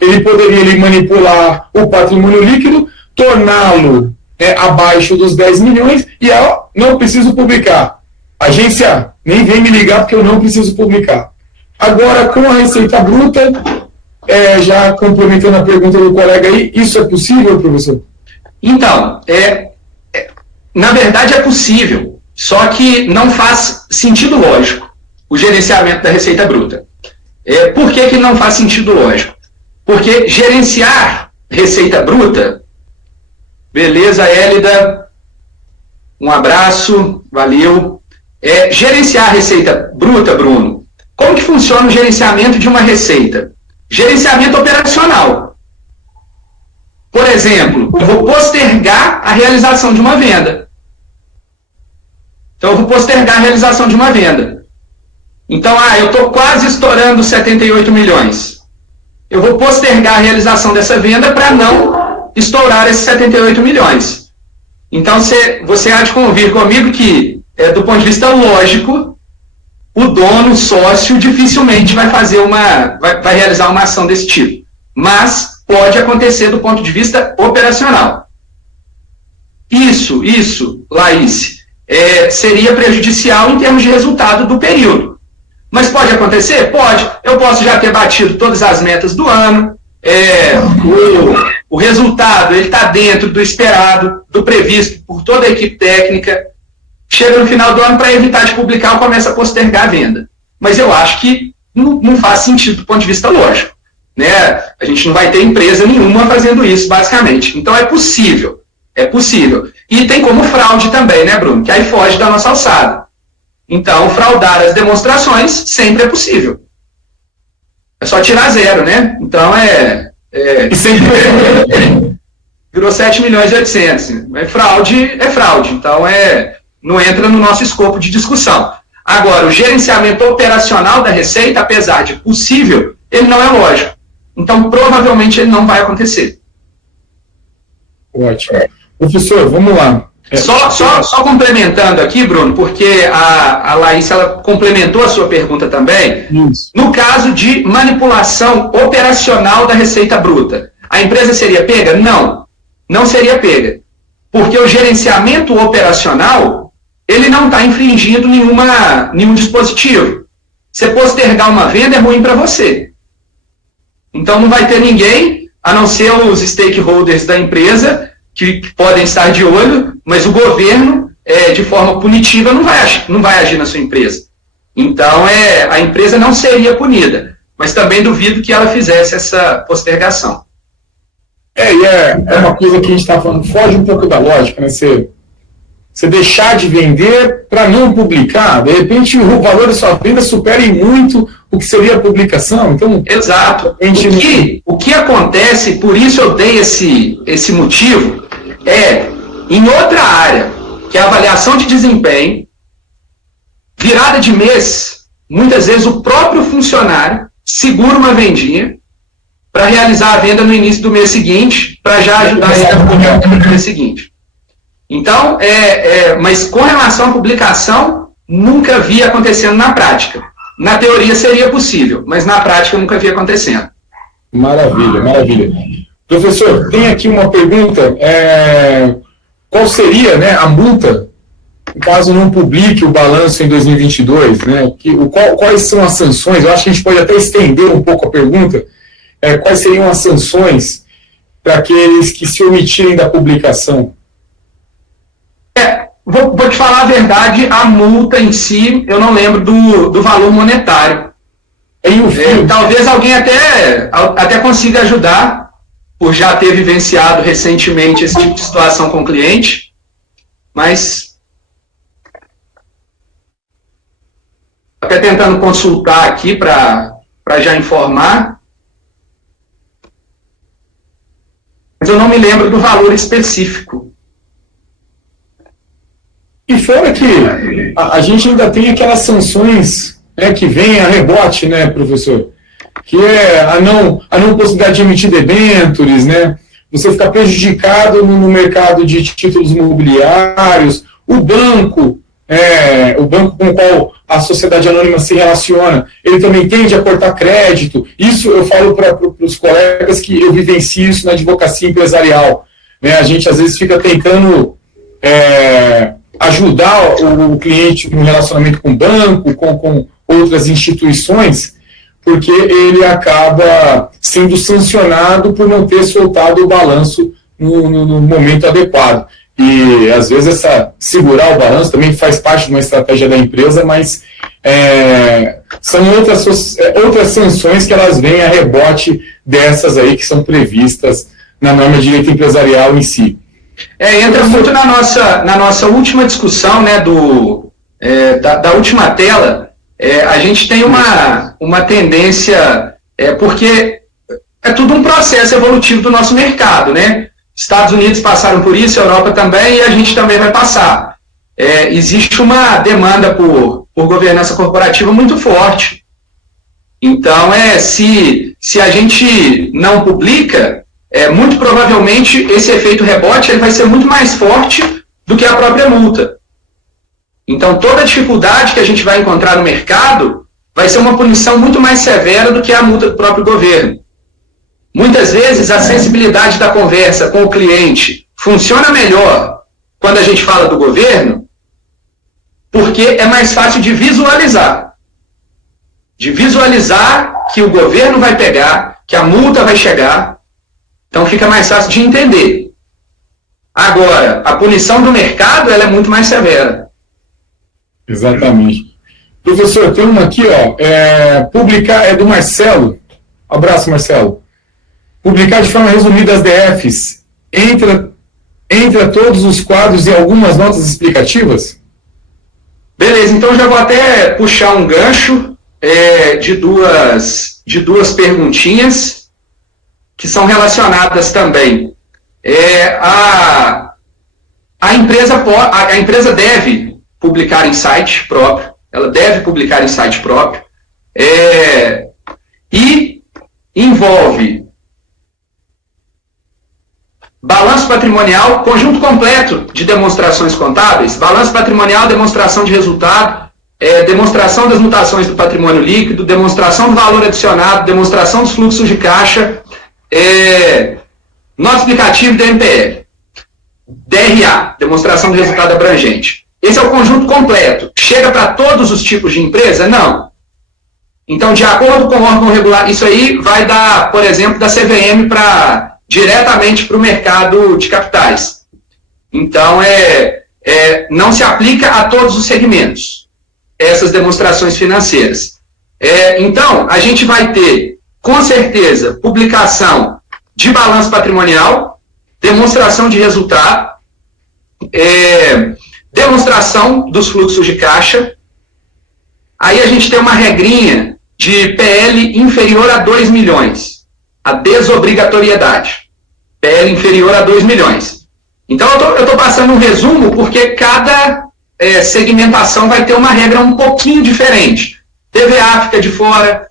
ele poderia manipular o patrimônio líquido, torná-lo abaixo dos 10 milhões e não preciso publicar. Agência, nem vem me ligar porque eu não preciso publicar. Agora, com a receita bruta, já complementando a pergunta do colega aí, isso é possível, professor? Então, na verdade é possível, só que não faz sentido lógico o gerenciamento da receita bruta. Por que não faz sentido lógico? Porque gerenciar receita bruta, beleza, Hélida, um abraço, valeu. Gerenciar receita bruta, Bruno, como que funciona o gerenciamento de uma receita? Gerenciamento operacional. Por exemplo, eu vou postergar a realização de uma venda. Então, eu vou postergar a realização de uma venda. Então, eu estou quase estourando 78 milhões. Eu vou postergar a realização dessa venda para não estourar esses 78 milhões. Então, você há de convir comigo que, do ponto de vista lógico, o dono, o sócio, dificilmente vai realizar uma ação desse tipo. Mas pode acontecer do ponto de vista operacional. Isso, Laís, seria prejudicial em termos de resultado do período. Mas pode acontecer? Pode. Eu posso já ter batido todas as metas do ano, o resultado está dentro do esperado, do previsto por toda a equipe técnica. Chega no final do ano, para evitar de publicar, eu começo a postergar a venda. Mas eu acho que não faz sentido do ponto de vista lógico. Né? A gente não vai ter empresa nenhuma fazendo isso, basicamente. Então é possível. E tem como fraude também, né, Bruno? Que aí foge da nossa alçada. Então, fraudar as demonstrações sempre é possível. É só tirar zero, né? Então virou 7 milhões e 800. Fraude. Então não entra no nosso escopo de discussão. Agora, o gerenciamento operacional da receita, apesar de possível, ele não é lógico. Então, provavelmente, ele não vai acontecer. Ótimo. Professor, vamos lá. Só complementando aqui, Bruno, porque a Laís ela complementou a sua pergunta também. Isso. No caso de manipulação operacional da receita bruta, a empresa seria pega? Não, não seria pega. Porque o gerenciamento operacional, ele não está infringindo nenhum dispositivo. Você postergar uma venda é ruim para você. Então não vai ter ninguém, a não ser os stakeholders da empresa, que podem estar de olho, mas o governo, de forma punitiva, não vai agir na sua empresa. Então a empresa não seria punida, mas também duvido que ela fizesse essa postergação. É uma coisa que a gente está falando, foge um pouco da lógica, né? Você deixar de vender para não publicar, de repente o valor da sua venda supera em muito o que seria a publicação. Então, exato. O que acontece, por isso eu dei esse motivo, em outra área, que é a avaliação de desempenho, virada de mês, muitas vezes o próprio funcionário segura uma vendinha para realizar a venda no início do mês seguinte, para já ajudar ele a publicar no mês seguinte. Então, mas com relação à publicação, nunca vi acontecendo na prática. Na teoria seria possível, mas na prática nunca vi acontecendo. Maravilha, maravilha. Professor, tem aqui uma pergunta. Qual seria, né, a multa caso não publique o balanço em 2022? Né? Quais são as sanções? Eu acho que a gente pode até estender um pouco a pergunta. Quais seriam as sanções para aqueles que se omitirem da publicação? Vou te falar a verdade, a multa em si, eu não lembro do valor monetário. Talvez alguém até consiga ajudar, por já ter vivenciado recentemente esse tipo de situação com o cliente, mas até tentando consultar aqui para já informar, mas eu não me lembro do valor específico. E fora que a gente ainda tem aquelas sanções, né, que vêm a rebote, né, professor? Que é a não possibilidade de emitir debêntures, né? Você fica prejudicado no mercado de títulos imobiliários, o banco com o qual a sociedade anônima se relaciona, ele também tende a cortar crédito. Isso eu falo para os colegas que eu vivencio isso na advocacia empresarial. Né? A gente às vezes fica tentando ajudar o cliente no relacionamento com o banco, com outras instituições, porque ele acaba sendo sancionado por não ter soltado o balanço no momento adequado. E, às vezes, segurar o balanço também faz parte de uma estratégia da empresa, mas são outras sanções que elas vêm a rebote dessas aí que são previstas na norma de direito empresarial em si. Entra muito na nossa última discussão, né, da última tela. A gente tem uma tendência, porque é tudo um processo evolutivo do nosso mercado, né? Estados Unidos passaram por isso, a Europa também, e a gente também vai passar. Existe uma demanda por governança corporativa muito forte. Então, se a gente não publica, muito provavelmente esse efeito rebote ele vai ser muito mais forte do que a própria multa. Então, toda a dificuldade que a gente vai encontrar no mercado vai ser uma punição muito mais severa do que a multa do próprio governo. Muitas vezes, a sensibilidade da conversa com o cliente funciona melhor quando a gente fala do governo, porque é mais fácil de visualizar. De visualizar que o governo vai pegar, que a multa vai chegar, então fica mais fácil de entender. Agora, a punição do mercado ela é muito mais severa. Exatamente. Professor, tem uma aqui, publicar, é do Marcelo. Abraço, Marcelo. Publicar de forma resumida as DFs, entra todos os quadros e algumas notas explicativas? Beleza, então já vou até puxar um gancho de duas perguntinhas que são relacionadas também. A empresa deve publicar em site próprio, ela deve publicar em site próprio, e envolve balanço patrimonial, conjunto completo de demonstrações contábeis, balanço patrimonial, demonstração de resultado, demonstração das mutações do patrimônio líquido, demonstração do valor adicionado, demonstração dos fluxos de caixa, Nota explicativa do MPL. DRA, demonstração de resultado abrangente. Esse é o conjunto completo. Chega para todos os tipos de empresa? Não. Então, de acordo com o órgão regular, isso aí vai dar, por exemplo, da CVM diretamente para o mercado de capitais. Então, não se aplica a todos os segmentos, essas demonstrações financeiras. Então, a gente vai ter, com certeza, publicação de balanço patrimonial, demonstração de resultado, demonstração dos fluxos de caixa. Aí a gente tem uma regrinha de PL inferior a 2 milhões, a desobrigatoriedade. PL inferior a 2 milhões. Então, eu estou passando um resumo porque cada segmentação vai ter uma regra um pouquinho diferente. TVA fica de fora,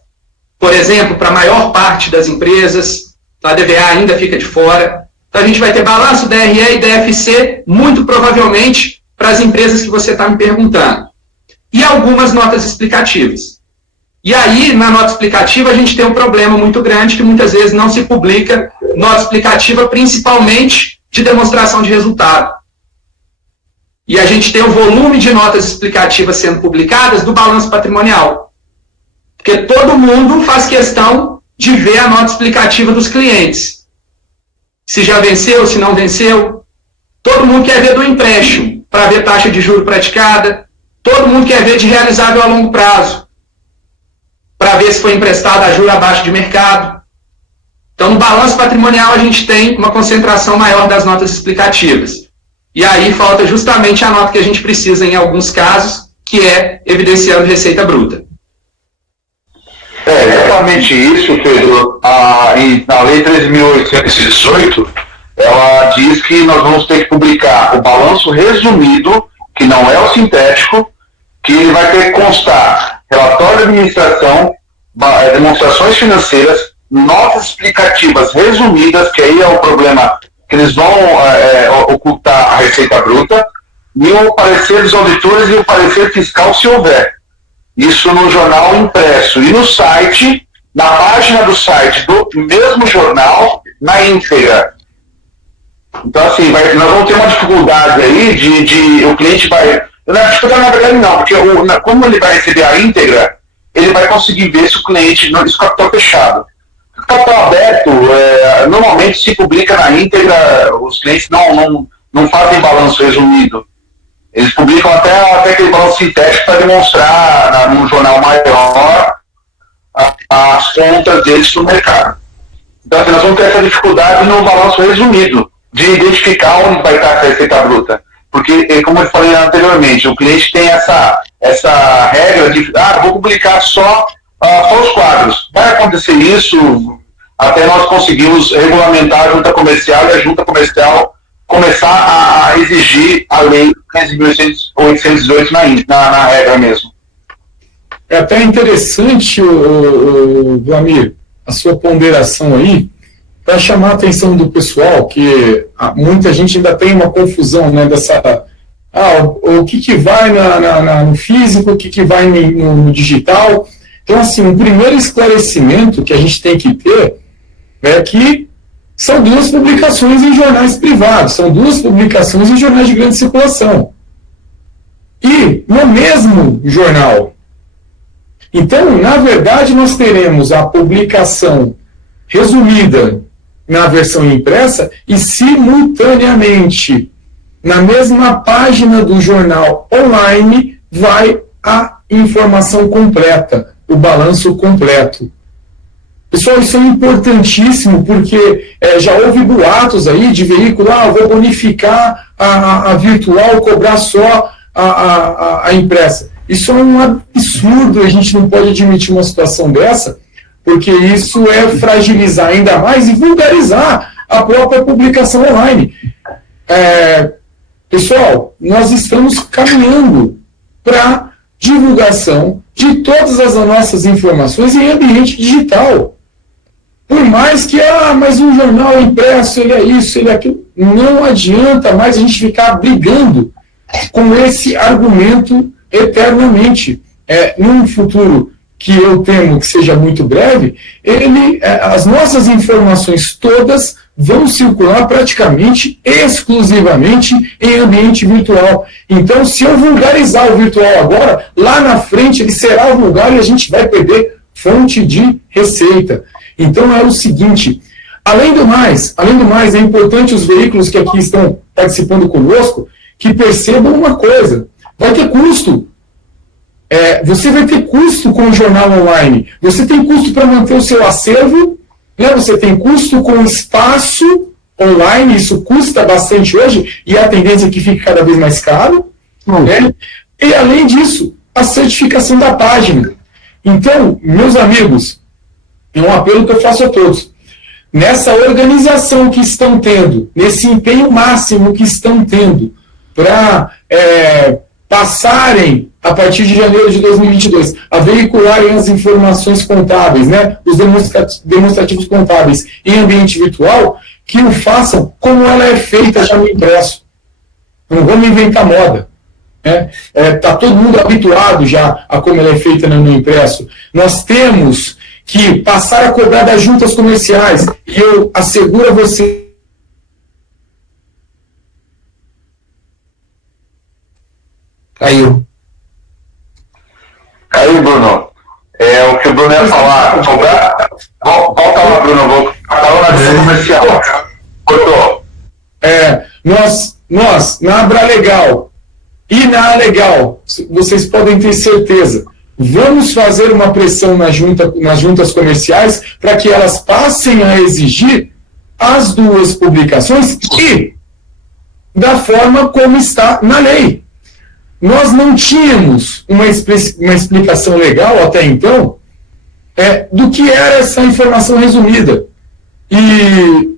por exemplo, para a maior parte das empresas, a DVA ainda fica de fora. Então, a gente vai ter balanço DRE e DFC, muito provavelmente, para as empresas que você está me perguntando. E algumas notas explicativas. E aí, na nota explicativa, a gente tem um problema muito grande que muitas vezes não se publica nota explicativa, principalmente de demonstração de resultado. E a gente tem o volume de notas explicativas sendo publicadas do balanço patrimonial. Porque todo mundo faz questão de ver a nota explicativa dos clientes. Se já venceu, se não venceu. Todo mundo quer ver do empréstimo, para ver taxa de juros praticada. Todo mundo quer ver de realizável a longo prazo, para ver se foi emprestado a juros abaixo de mercado. Então, no balanço patrimonial, a gente tem uma concentração maior das notas explicativas. E aí falta justamente a nota que a gente precisa em alguns casos, que é evidenciando receita bruta. Exatamente isso, Pedro. Na Lei 13.818, ela diz que nós vamos ter que publicar o balanço resumido, que não é o sintético, que ele vai ter que constar relatório de administração, demonstrações financeiras, notas explicativas resumidas, que aí é o problema que eles vão ocultar a receita bruta, e o parecer dos auditores e o parecer fiscal, se houver. Isso no jornal impresso. E no site, na página do site do mesmo jornal, na íntegra. Então, assim, nós vamos ter uma dificuldade aí de o cliente vai... Não é dificuldade, na verdade, não, porque como ele vai receber a íntegra, ele vai conseguir ver se o cliente... Isso é capital fechado. Capital aberto, normalmente se publica na íntegra, os clientes não fazem balanço resumido. Eles publicam até aquele balanço sintético para demonstrar num jornal maior as contas deles no mercado. Então, assim, nós vamos ter essa dificuldade no balanço resumido, de identificar onde vai estar a receita bruta. Porque, como eu falei anteriormente, o cliente tem essa regra de, vou publicar só os quadros. Vai acontecer isso até nós conseguirmos regulamentar a junta comercial e a junta comercial começar a exigir a lei 13.818 na regra mesmo. É até interessante, Vlamir, a sua ponderação aí, para chamar a atenção do pessoal, que muita gente ainda tem uma confusão, né, dessa... o que vai no físico, o que vai no digital. Então, assim, o primeiro esclarecimento que a gente tem que ter é que são duas publicações em jornais privados, são duas publicações em jornais de grande circulação. E no mesmo jornal. Então, na verdade, nós teremos a publicação resumida na versão impressa e, simultaneamente, na mesma página do jornal online, vai a informação completa, o balanço completo. Pessoal, isso é importantíssimo, porque já houve boatos aí de veículo, vou bonificar a virtual, cobrar só a impressa. Isso é um absurdo, a gente não pode admitir uma situação dessa, porque isso é fragilizar ainda mais e vulgarizar a própria publicação online. Pessoal, nós estamos caminhando para divulgação de todas as nossas informações em ambiente digital. Por mais que, mas um jornal impresso, ele é isso, ele é aquilo. Não adianta mais a gente ficar brigando com esse argumento eternamente. Num futuro que eu temo que seja muito breve, as nossas informações todas vão circular praticamente exclusivamente em ambiente virtual. Então, se eu vulgarizar o virtual agora, lá na frente ele será vulgar e a gente vai perder fonte de receita. Então, é o seguinte, além do mais, é importante os veículos que aqui estão participando conosco que percebam uma coisa, vai ter custo. Você vai ter custo com o jornal online, você tem custo para manter o seu acervo, né? Você tem custo com o espaço online, isso custa bastante hoje, e a tendência é que fique cada vez mais caro. Né? E além disso, a certificação da página. Então, meus amigos, é um apelo que eu faço a todos. Nessa organização que estão tendo, nesse empenho máximo que estão tendo, para passarem, a partir de janeiro de 2022, a veicularem as informações contábeis, né, os demonstrativos contábeis em ambiente virtual, que o façam como ela é feita já no impresso. Não vamos inventar moda. Está todo mundo habituado já a como ela é feita no impresso. Nós temos que passar a cobrar das juntas comerciais, e eu asseguro a você. Caiu, Bruno. O que o Bruno ia falar. Volta lá, Bruno. Vou falar na junta comercial. Cortou. Nós, na Abralegal e na Alegal, vocês podem ter certeza, vamos fazer uma pressão nas juntas comerciais para que elas passem a exigir as duas publicações e da forma como está na lei. Nós não tínhamos uma explicação legal até então do que era essa informação resumida. E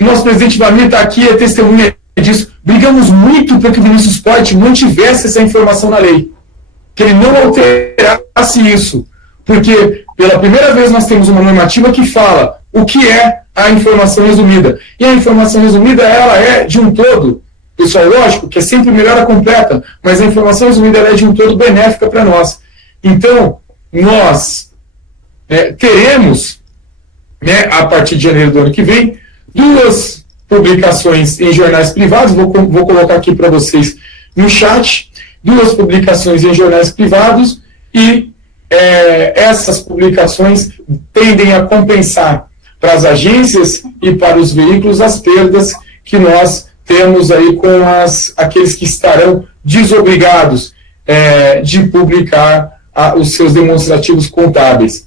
o nosso presidente Vlamir está aqui, é testemunha disso. Brigamos muito para que o Vinícius Poit mantivesse essa informação na lei. Que ele não alterasse isso. Porque, pela primeira vez, nós temos uma normativa que fala o que é a informação resumida. E a informação resumida, ela é de um todo. Pessoal, lógico que é sempre melhor a completa, mas a informação resumida é de um todo benéfica para nós. Então, nós teremos, a partir de janeiro do ano que vem, 2 publicações em jornais privados, vou colocar aqui para vocês no chat, 2 publicações em jornais privados, e essas publicações tendem a compensar para as agências e para os veículos as perdas que nós temos aí com aqueles que estarão desobrigados de publicar os seus demonstrativos contábeis.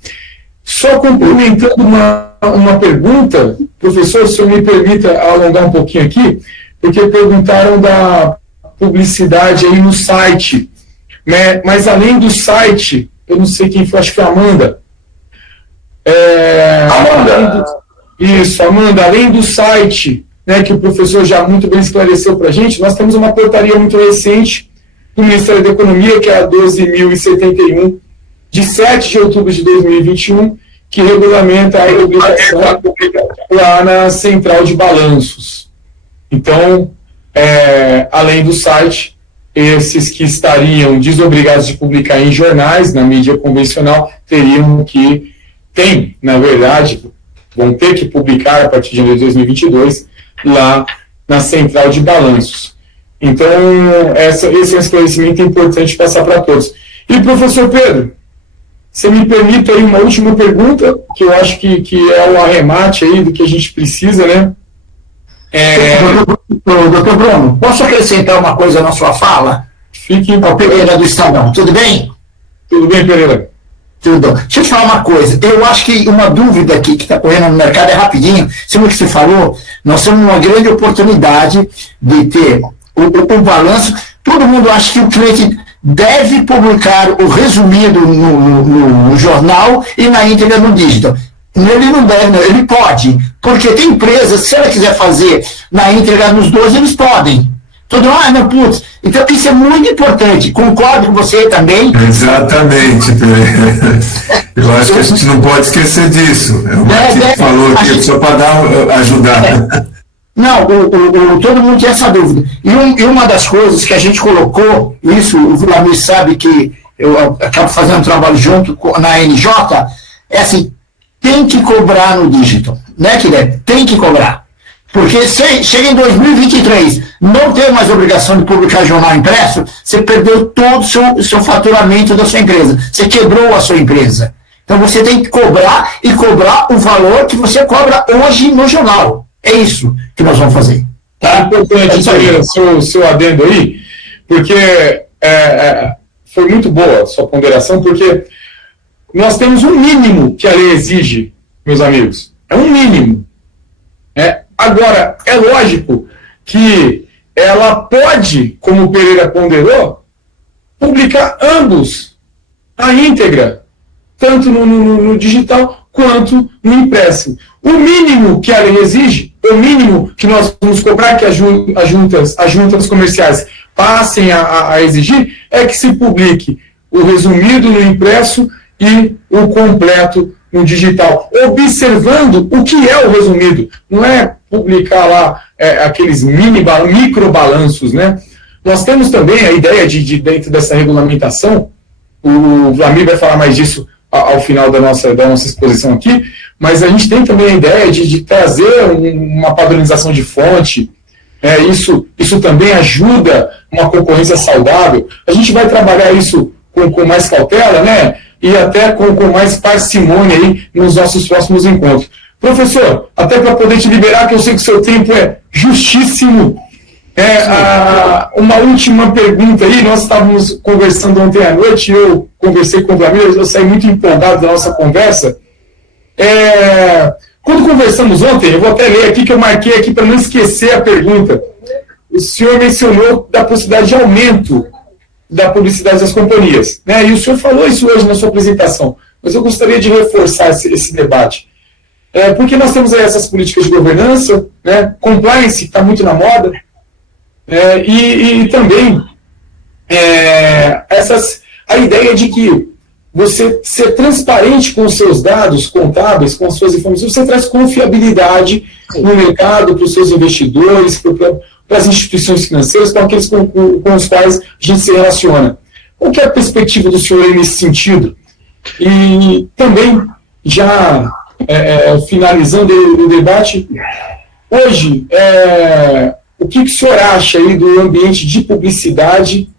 Só complementando uma pergunta, professor, se eu me permita alongar um pouquinho aqui, porque perguntaram da publicidade aí no site, né? Mas além do site, eu não sei quem foi, acho que foi a Amanda. Amanda, além do site, né, que o professor já muito bem esclareceu para a gente, nós temos uma portaria muito recente do Ministério da Economia, que é a 12.071, de 7 de outubro de 2021, que regulamenta a publicação lá na Central de Balanços. Então, além do site, esses que estariam desobrigados de publicar em jornais, na mídia convencional, na verdade, vão ter que publicar a partir de janeiro de 2022, lá na Central de Balanços. Então, esse é um esclarecimento importante passar para todos. E, professor Pedro, você me permite aí uma última pergunta, que eu acho que é o arremate aí do que a gente precisa, né? Doutor Bruno, posso acrescentar uma coisa na sua fala? Fique o Pereira do Estadão, tudo bem? Tudo bem, Pereira? Tudo. Deixa eu te falar uma coisa, eu acho que uma dúvida aqui que está correndo no mercado é rapidinho, segundo o que você falou, nós temos uma grande oportunidade de ter o balanço, todo mundo acha que o cliente deve publicar o resumido no jornal e na íntegra no digital. Ele não deve, não, ele pode, porque tem empresas, se ela quiser fazer na íntegra nos 12, eles podem. Todo mundo, não, putz. Então, isso é muito importante. Concordo com você também. Exatamente. Eu acho que a gente não pode esquecer disso. É o que falou aqui, só para ajudar. Não, todo mundo tem essa dúvida. E uma das coisas que a gente colocou, isso o Vlamir sabe que eu acabo fazendo trabalho junto na NJ, é assim, tem que cobrar no digital. Né, Guilherme? Tem que cobrar. Porque chega em 2023, não ter mais obrigação de publicar jornal impresso, você perdeu todo o seu faturamento da sua empresa. Você quebrou a sua empresa. Então você tem que cobrar e cobrar o valor que você cobra hoje no jornal. É isso que nós vamos fazer. Tá importante saber o seu adendo aí, porque foi muito boa a sua ponderação, porque nós temos um mínimo que a lei exige, meus amigos. É um mínimo. Agora, é lógico que ela pode, como o Pereira ponderou, publicar ambos, a íntegra, tanto no digital quanto no impresso. O mínimo que a lei exige, o mínimo que nós vamos cobrar que as juntas comerciais passem a exigir, é que se publique o resumido no impresso e o completo no digital, observando o que é o resumido. Não é publicar lá aqueles microbalanços, né? Nós temos também a ideia de dentro dessa regulamentação, o Vlamir vai falar mais disso ao final da nossa exposição aqui, mas a gente tem também a ideia de trazer uma padronização de fonte. Isso também ajuda uma concorrência saudável. A gente vai trabalhar isso com mais cautela, né? E até com mais parcimônia aí nos nossos próximos encontros. Professor, até para poder te liberar, que eu sei que o seu tempo é justíssimo, uma última pergunta aí. Nós estávamos conversando ontem à noite, eu conversei com o Vlamir, eu saí muito empolgado da nossa conversa. Quando conversamos ontem, eu vou até ler aqui, que eu marquei aqui para não esquecer a pergunta. O senhor mencionou da possibilidade de aumento da publicidade das companhias, né? E o senhor falou isso hoje na sua apresentação, mas eu gostaria de reforçar esse debate. Porque nós temos aí essas políticas de governança, né? Compliance, que está muito na moda, e também a ideia de que você ser transparente com os seus dados contábeis, com as suas informações, você traz confiabilidade no mercado para os seus investidores, para as instituições financeiras, com aqueles com os quais a gente se relaciona. Qual que é a perspectiva do senhor aí nesse sentido? E também, já finalizando o debate, hoje, o que o senhor acha aí do ambiente de publicidade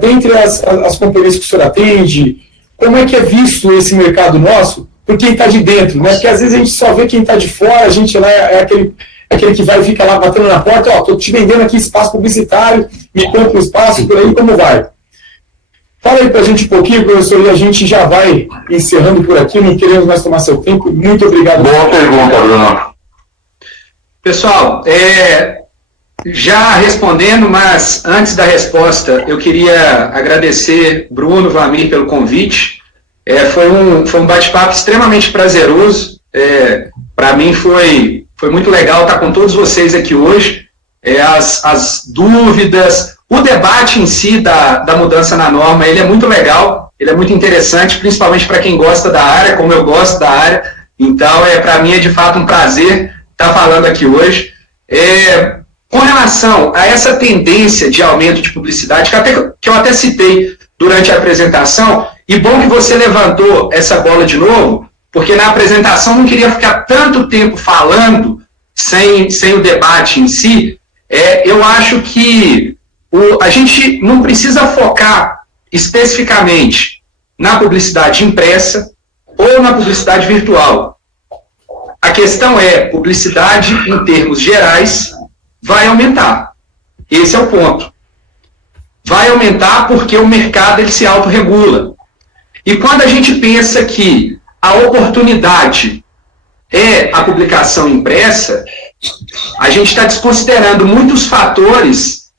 dentre as companhias que o senhor atende? Como é que é visto esse mercado nosso por quem está de dentro, né? Porque às vezes a gente só vê quem está de fora, a gente lá aquele que vai e fica lá batendo na porta, estou te vendendo aqui espaço publicitário, me compra um espaço, por aí, como vai? Fala aí para a gente um pouquinho, professor, e a gente já vai encerrando por aqui, não queremos mais tomar seu tempo. Muito obrigado. Boa pergunta, Bruno. Pessoal, já respondendo, mas antes da resposta, eu queria agradecer Bruno, Vlamir, pelo convite. Foi um bate-papo extremamente prazeroso. Para mim foi muito legal estar com todos vocês aqui hoje. As dúvidas, o debate em si da mudança na norma, ele é muito legal, ele é muito interessante, principalmente para quem gosta da área, como eu gosto da área. Então, para mim é de fato um prazer estar falando aqui hoje. Com relação a essa tendência de aumento de publicidade, que eu até citei durante a apresentação, e bom que você levantou essa bola de novo, porque na apresentação não queria ficar tanto tempo falando sem o debate em si. Eu acho que a gente não precisa focar especificamente na publicidade impressa ou na publicidade virtual. A questão publicidade em termos gerais vai aumentar. Esse é o ponto. Vai aumentar porque o mercado ele se autorregula. E quando a gente pensa que a oportunidade é a publicação impressa, a gente está desconsiderando muitos fatores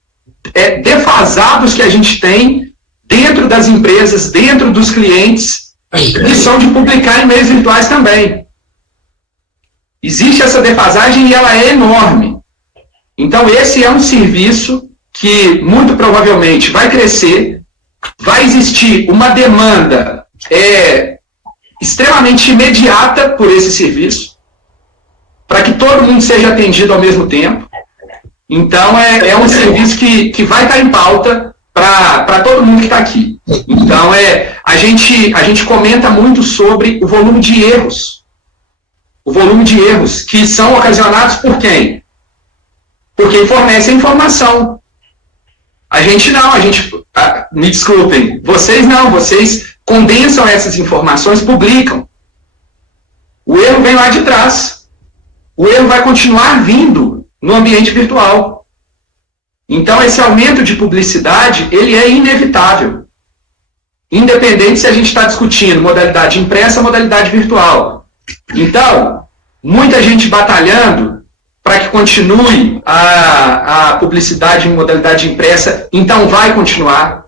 defasados que a gente tem dentro das empresas, dentro dos clientes, que são de publicar em meios virtuais também. Existe essa defasagem e ela é enorme. Então, esse é um serviço que, muito provavelmente, vai crescer, vai existir uma demanda extremamente imediata por esse serviço, para que todo mundo seja atendido ao mesmo tempo. Então, é um serviço que vai estar em pauta para todo mundo que está aqui. Então, a gente comenta muito sobre o volume de erros. O volume de erros que são ocasionados por quem? porque fornece a informação. A gente não, me desculpem, vocês não, vocês condensam essas informações, publicam. O erro vem lá de trás. O erro vai continuar vindo no ambiente virtual. Então, esse aumento de publicidade, ele é inevitável. Independente se a gente está discutindo modalidade impressa ou modalidade virtual. Então, muita gente batalhando para que continue a publicidade em modalidade impressa, então vai continuar.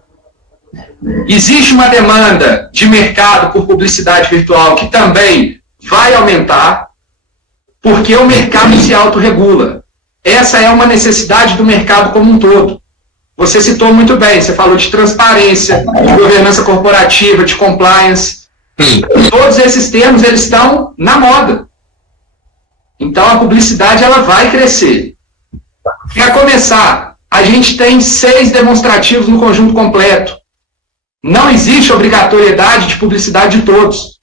Existe uma demanda de mercado por publicidade virtual que também vai aumentar, porque o mercado se autorregula. Essa é uma necessidade do mercado como um todo. Você citou muito bem, você falou de transparência, de governança corporativa, de compliance. Todos esses termos, eles estão na moda. Então, a publicidade, ela vai crescer. Para começar, a gente tem 6 demonstrativos no conjunto completo. Não existe obrigatoriedade de publicidade de todos.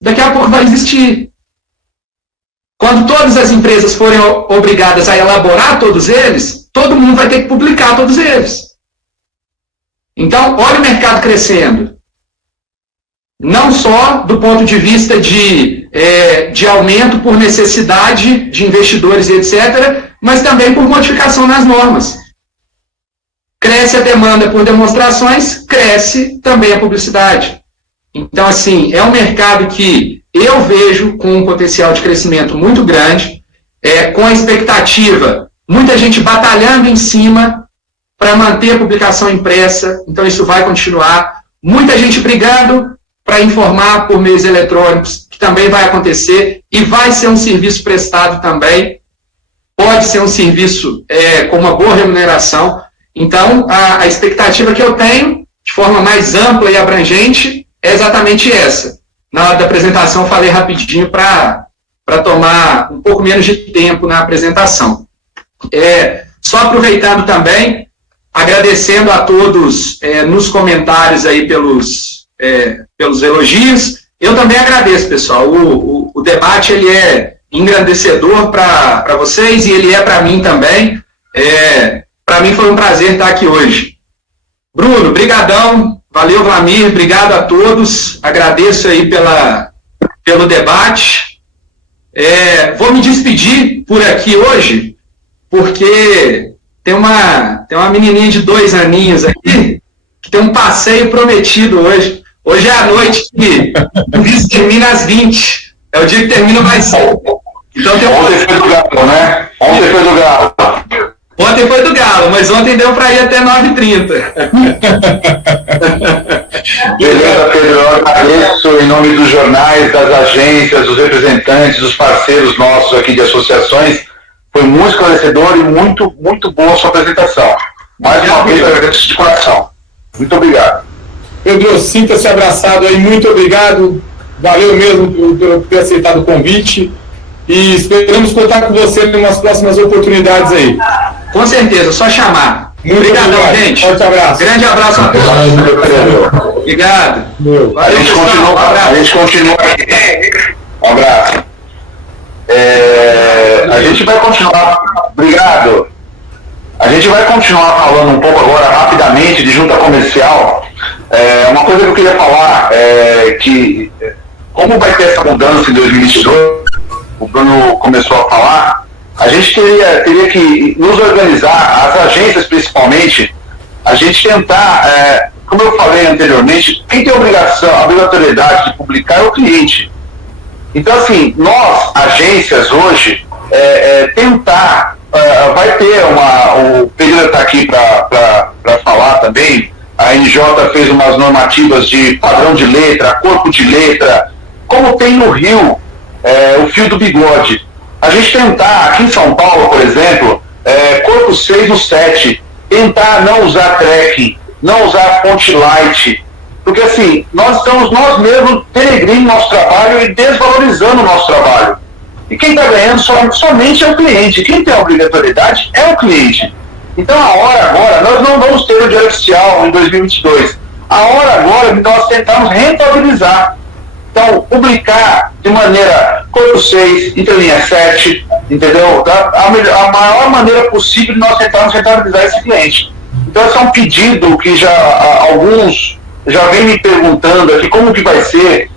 Daqui a pouco vai existir. Quando todas as empresas forem obrigadas a elaborar todos eles, todo mundo vai ter que publicar todos eles. Então, olha o mercado crescendo. Não só do ponto de vista de aumento por necessidade de investidores e etc., mas também por modificação nas normas. Cresce a demanda por demonstrações, cresce também a publicidade. Então, assim, é um mercado que eu vejo com um potencial de crescimento muito grande, com a expectativa, muita gente batalhando em cima para manter a publicação impressa, então isso vai continuar. Muita gente brigando para informar por meios eletrônicos, que também vai acontecer, e vai ser um serviço prestado também, pode ser um serviço com uma boa remuneração. Então, a expectativa que eu tenho, de forma mais ampla e abrangente, é exatamente essa. Na hora da apresentação, eu falei rapidinho para tomar um pouco menos de tempo na apresentação. Só aproveitando também, agradecendo a todos nos comentários aí pelos elogios. Eu também agradeço, pessoal. O debate ele é engrandecedor para vocês e ele é para mim também. Para mim foi um prazer estar aqui hoje. Bruno, brigadão. Valeu, Vlamir. Obrigado a todos. Agradeço aí pelo debate. Vou me despedir por aqui hoje, porque tem uma menininha de 2 aninhos aqui que tem um passeio prometido hoje. Hoje é a noite que o vídeo termina às 20. É o dia que termina mais cedo. Então, Ontem foi do Galo, né? Ontem foi do Galo. Ontem foi do Galo, mas ontem deu para ir até 9h30. Beleza, Pedro. Eu agradeço em nome dos jornais, das agências, dos representantes, dos parceiros nossos aqui de associações. Foi muito esclarecedor e muito, muito boa a sua apresentação. Mais uma vez, eu agradeço de coração. Muito obrigado. Pedro, sinta-se abraçado aí, muito obrigado. Valeu mesmo por ter aceitado o convite. E esperamos contar com você em umas próximas oportunidades aí. Com certeza, só chamar. Obrigadão, gente. Forte abraço. Grande abraço a todos. Obrigado. Valeu, a gente continua aqui. Um abraço. A gente vai continuar. Obrigado. A gente vai continuar falando um pouco agora, rapidamente, de junta comercial. Uma coisa que eu queria falar é que, como vai ter essa mudança em 2022, o Bruno começou a falar, a gente teria que nos organizar, as agências principalmente, a gente tentar, como eu falei anteriormente, quem tem a obrigatoriedade de publicar é o cliente. Então, assim, nós, agências, hoje, tentar, vai ter o Pedro está aqui para falar também, a NJ fez umas normativas de padrão de letra, corpo de letra, como tem no Rio, o fio do bigode. A gente tentar, aqui em São Paulo, por exemplo, corpo 6 no 7, tentar não usar tracking, não usar fonte light, porque assim, nós mesmos denegrindo nosso trabalho e desvalorizando o nosso trabalho. E quem está ganhando somente é o cliente. Quem tem a obrigatoriedade é o cliente. Então a hora agora, nós não vamos ter o Diário Oficial em 2022. A hora agora de nós tentarmos rentabilizar. Então, publicar de maneira corpo 6, entrelinha 7, entendeu? A maior maneira possível de nós tentarmos rentabilizar esse cliente. Então, esse é um pedido que alguns já vem me perguntando aqui como que vai ser.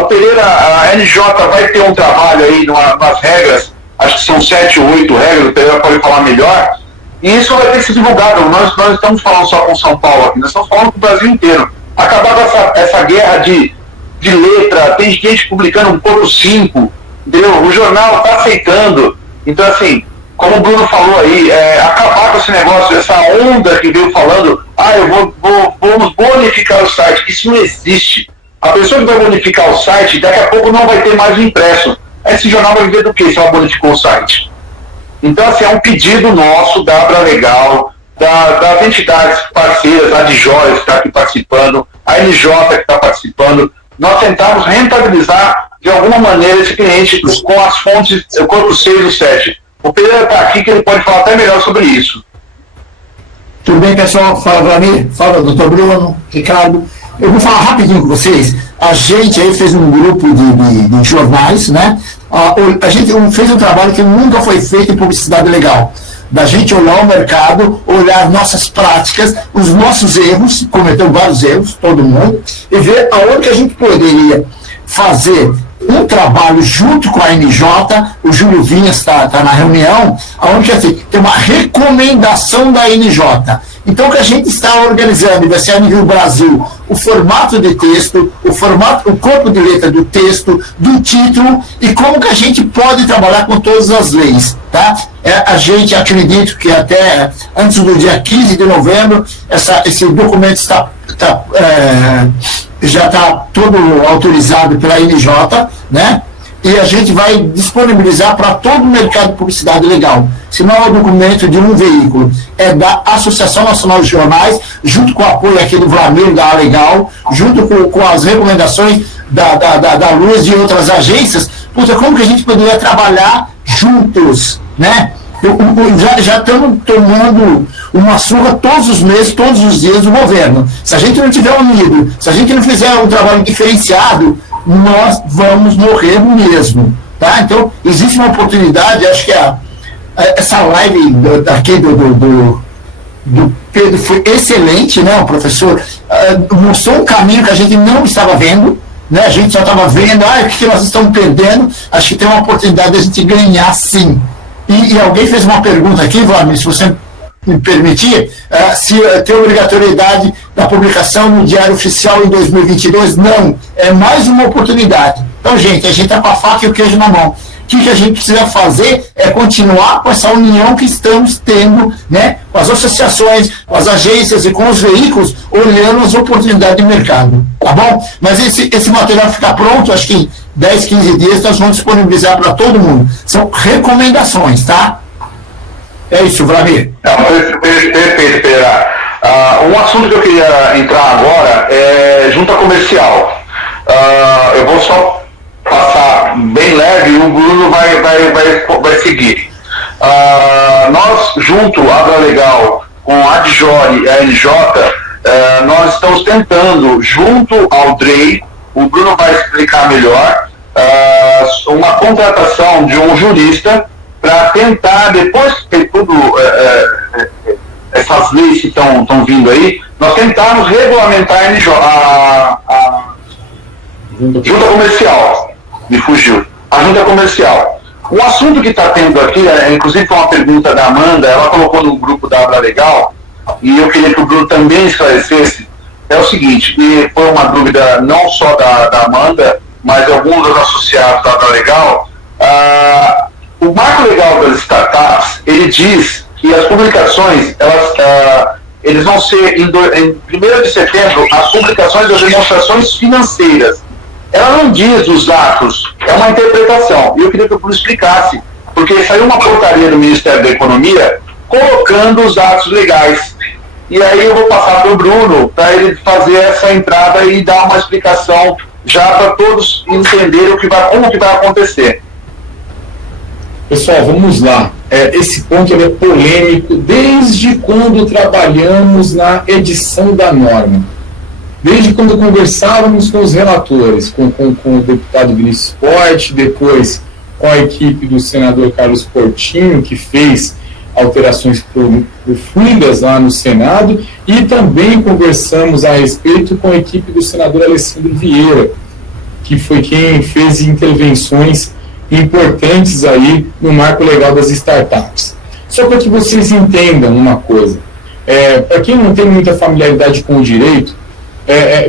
O Pereira, a NJ vai ter um trabalho aí nas regras, acho que são 7 ou 8 regras, o Pereira pode falar melhor, e isso vai ter que ser divulgado. Nós estamos falando só com São Paulo aqui, nós estamos falando com o Brasil inteiro. Acabar com essa guerra de letra, tem gente publicando um corpo 5, entendeu? O jornal está aceitando. Então, assim, como o Bruno falou aí, acabar com esse negócio, essa onda que veio falando, vamos bonificar o site. Isso não existe. A pessoa que vai bonificar o site, daqui a pouco não vai ter mais o impresso. Esse jornal vai viver do quê se ela bonificou o site? Então, assim, é um pedido nosso da Abra Legal, das entidades parceiras, a DJOIA que está aqui participando, a NJ que está participando, nós tentamos rentabilizar de alguma maneira esse cliente com as fontes, o corpo 6 e o 7. O Pereira está aqui que ele pode falar até melhor sobre isso. Tudo bem, pessoal? Fala, Vlamir, fala, doutor Bruno, Ricardo. Eu vou falar rapidinho com vocês. A gente aí fez um grupo de jornais, né? A gente fez um trabalho que nunca foi feito em publicidade legal. Da gente olhar o mercado, olhar nossas práticas, os nossos erros, cometeu vários erros, todo mundo, e ver aonde que a gente poderia fazer um trabalho junto com a NJ, o Júlio Vinhas está na reunião, onde tem uma recomendação da NJ. Então, o que a gente está organizando vai ser a nível Brasil o formato de texto, o corpo de letra do texto, do título e como que a gente pode trabalhar com todas as leis. Tá? A gente acredita que até antes do dia 15 de novembro, esse documento já está todo autorizado pela NJ, né? E a gente vai disponibilizar para todo o mercado de publicidade legal. Se não é o documento de um veículo, é da Associação Nacional de Jornais, junto com o apoio aqui do Vlamir, da Legal, junto com as recomendações da Luz e outras agências. Puta, como que a gente poderia trabalhar juntos, né? Já estamos tomando uma surra todos os meses, todos os dias do governo. Se a gente não tiver unido, se a gente não fizer um trabalho diferenciado, nós vamos morrer mesmo. Tá? Então, existe uma oportunidade, acho que essa live aqui do Pedro foi excelente, né? O professor mostrou um caminho que a gente não estava vendo, né? A gente só estava vendo, o que nós estamos perdendo. Acho que tem uma oportunidade de a gente ganhar sim. E alguém fez uma pergunta aqui, Vladimir, se você me permitir, se tem obrigatoriedade da publicação no Diário Oficial em 2022. Não, é mais uma oportunidade. Então, gente, a gente está com a faca e o queijo na mão. O que a gente precisa fazer é continuar com essa união que estamos tendo, né, com as associações, com as agências e com os veículos, olhando as oportunidades de mercado. Tá bom? Mas esse material fica pronto, acho que em 10, 15 dias nós vamos disponibilizar para todo mundo. São recomendações, tá? É isso, Vlamir. Perfeito, Pereira. Um assunto que eu queria entrar agora é junta comercial. Eu vou só passar bem leve e o Bruno vai seguir. Nós, junto à Abra Legal, com a DJOIA e a NJ, nós estamos tentando, junto ao DREI, o Bruno vai explicar melhor, uma contratação de um jurista para tentar, depois que tem tudo essas leis que estão vindo aí, nós tentarmos regulamentar a junta comercial. Me fugiu. A junta comercial. Um assunto que está tendo aqui, inclusive foi uma pergunta da Amanda, ela colocou no grupo da Abra Legal, e eu queria que o Bruno também esclarecesse, é o seguinte, e foi uma dúvida não só da Amanda, mas de alguns dos associados da Abra Legal. O marco legal das startups, ele diz que as publicações, eles vão ser, em 1º de setembro, as publicações das demonstrações financeiras. Ela não diz os atos, é uma interpretação. E eu queria que o Bruno explicasse, porque saiu uma portaria do Ministério da Economia colocando os atos legais. E aí eu vou passar para o Bruno, para ele fazer essa entrada e dar uma explicação já para todos entenderem como que vai acontecer. Pessoal, vamos lá. Esse ponto é polêmico desde quando trabalhamos na edição da norma. desde quando conversávamos com os relatores, com o deputado Vinícius Porte, depois com a equipe do senador Carlos Portinho, que fez alterações profundas lá no Senado, e também conversamos a respeito com a equipe do senador Alessandro Vieira, que foi quem fez intervenções importantes aí no marco legal das startups. Só para que vocês entendam uma coisa, para quem não tem muita familiaridade com o direito,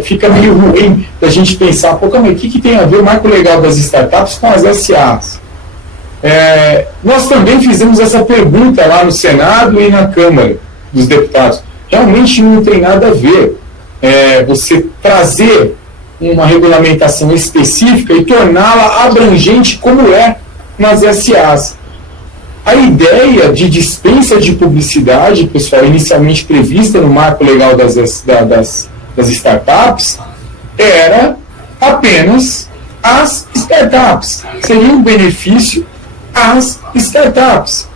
fica meio ruim da gente pensar, pô, calma aí, o que tem a ver o marco legal das startups com as SAs? Nós também fizemos essa pergunta lá no Senado e na Câmara dos Deputados. Realmente não tem nada a ver você trazer uma regulamentação específica e torná-la abrangente como é nas SAs. A ideia de dispensa de publicidade, pessoal, inicialmente prevista no marco legal das startups, era apenas as startups. Seria um benefício às startups.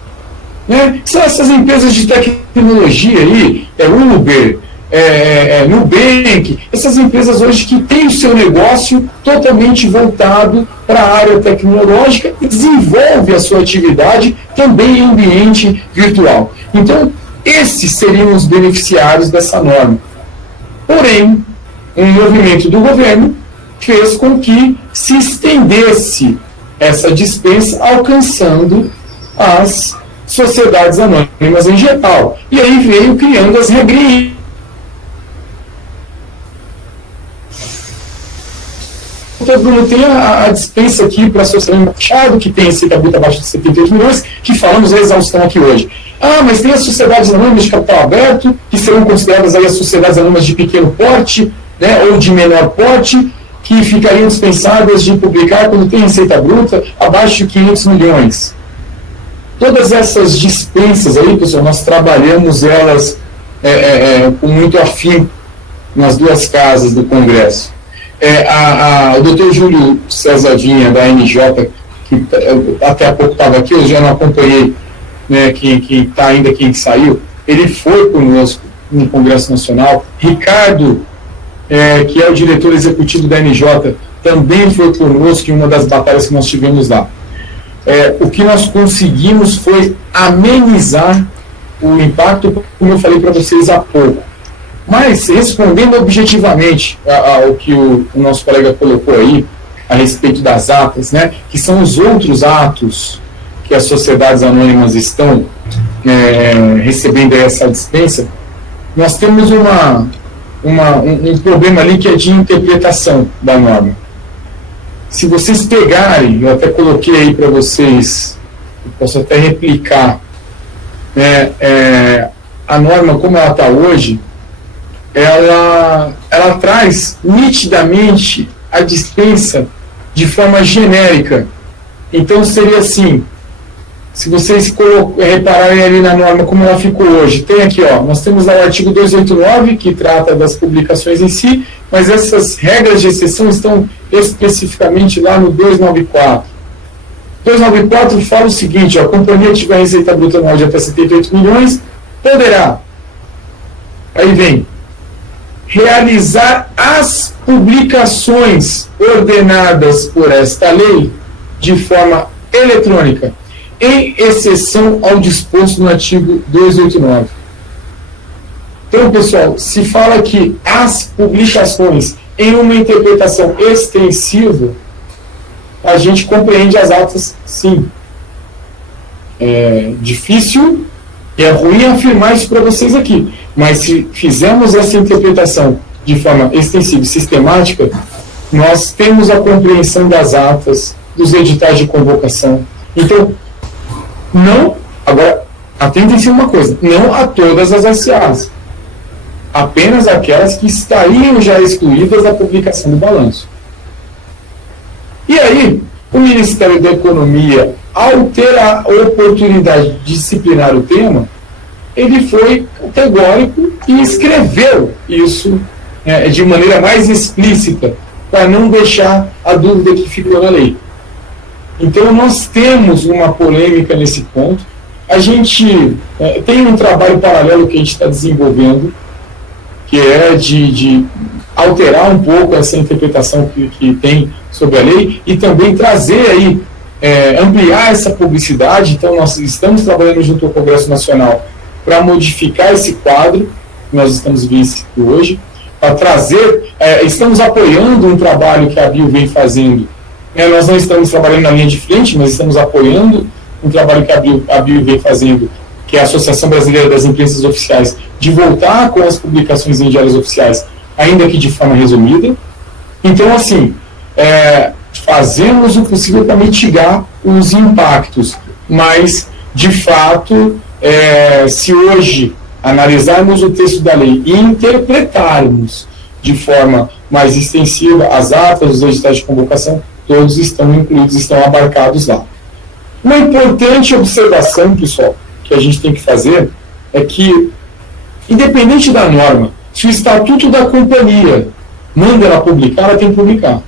Né? São essas empresas de tecnologia aí, Uber, Nubank, essas empresas hoje que têm o seu negócio totalmente voltado para a área tecnológica e desenvolve a sua atividade também em ambiente virtual. Então, esses seriam os beneficiários dessa norma. Porém, um movimento do governo fez com que se estendesse essa dispensa, alcançando as sociedades anônimas em geral. E aí veio criando as regrinhas. Então, Bruno, tem a dispensa aqui para a sociedade Machado, que tem esse tabuta abaixo de 78 milhões, que falamos a exaustão aqui hoje. Mas tem as sociedades anônimas de capital aberto, que serão consideradas aí as sociedades anônimas de pequeno porte, né, ou de menor porte, que ficariam dispensadas de publicar quando tem receita bruta abaixo de 500 milhões. Todas essas dispensas aí, pessoal, nós trabalhamos elas com muito afinco nas duas casas do Congresso. O doutor Júlio César Vinha, da NJ, que até há pouco estava aqui, eu já não acompanhei, né, quem está ainda, quem saiu, ele foi conosco no Congresso Nacional. Ricardo, que é o diretor executivo da NJ, também foi conosco em uma das batalhas que nós tivemos lá. O que nós conseguimos foi amenizar o impacto, como eu falei para vocês há pouco. Mas, respondendo objetivamente ao que o nosso colega colocou aí, a respeito das atas, né, que são os outros atos que as sociedades anônimas estão recebendo essa dispensa, nós temos um problema ali que é de interpretação da norma. Se vocês pegarem, eu até coloquei aí para vocês, eu posso até replicar, a norma como ela está hoje, ela traz nitidamente a dispensa de forma genérica. Então seria assim, se vocês repararem ali na norma como ela ficou hoje, tem aqui, nós temos lá o artigo 289, que trata das publicações em si, mas essas regras de exceção estão especificamente lá no 294. 294 fala o seguinte, a companhia que tiver receita bruta anual de até 78 milhões, poderá, aí vem, realizar as publicações ordenadas por esta lei de forma eletrônica, em exceção ao disposto no artigo 289. Então, pessoal, se fala que as publicações em uma interpretação extensiva, a gente compreende as atas, sim. É difícil e é ruim afirmar isso para vocês aqui, mas se fizermos essa interpretação de forma extensiva e sistemática, nós temos a compreensão das atas, dos editais de convocação. Então, não, agora, atentem-se uma coisa, não a todas as SAs, apenas aquelas que estariam já excluídas da publicação do balanço. E aí, o Ministério da Economia, ao ter a oportunidade de disciplinar o tema, ele foi categórico e escreveu isso de maneira mais explícita, para não deixar a dúvida que ficou na lei. Então, nós temos uma polêmica nesse ponto. A gente tem um trabalho paralelo que a gente está desenvolvendo, que é de alterar um pouco essa interpretação que tem sobre a lei e também trazer aí, ampliar essa publicidade. Então, nós estamos trabalhando junto ao Congresso Nacional para modificar esse quadro que nós estamos vivendo hoje, para trazer, estamos apoiando um trabalho que a ABIL vem fazendo. Nós não estamos trabalhando na linha de frente, mas estamos apoiando um trabalho que a ABIL vem fazendo, que é a Associação Brasileira das Imprenssas Oficiais, de voltar com as publicações em diários oficiais, ainda que de forma resumida. Então, assim, fazemos o possível para mitigar os impactos, mas, de fato, se hoje analisarmos o texto da lei e interpretarmos de forma mais extensiva as atas, os editais de convocação, todos estão incluídos, estão abarcados lá. Uma importante observação, pessoal, que a gente tem que fazer é que, independente da norma, se o estatuto da companhia manda ela publicar, ela tem que publicar.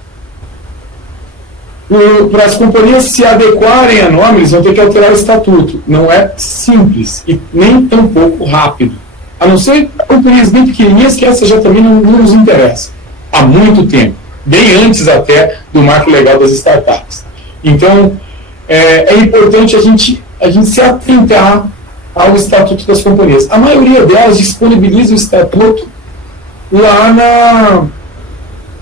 Para as companhias se adequarem à norma, eles vão ter que alterar o estatuto. Não é simples e nem tão pouco rápido. A não ser companhias bem pequenininhas, que essa já também não nos interessa. Há muito tempo. Bem antes até do marco legal das startups. Então, é importante a gente se atentar ao estatuto das companhias. A maioria delas disponibiliza o estatuto lá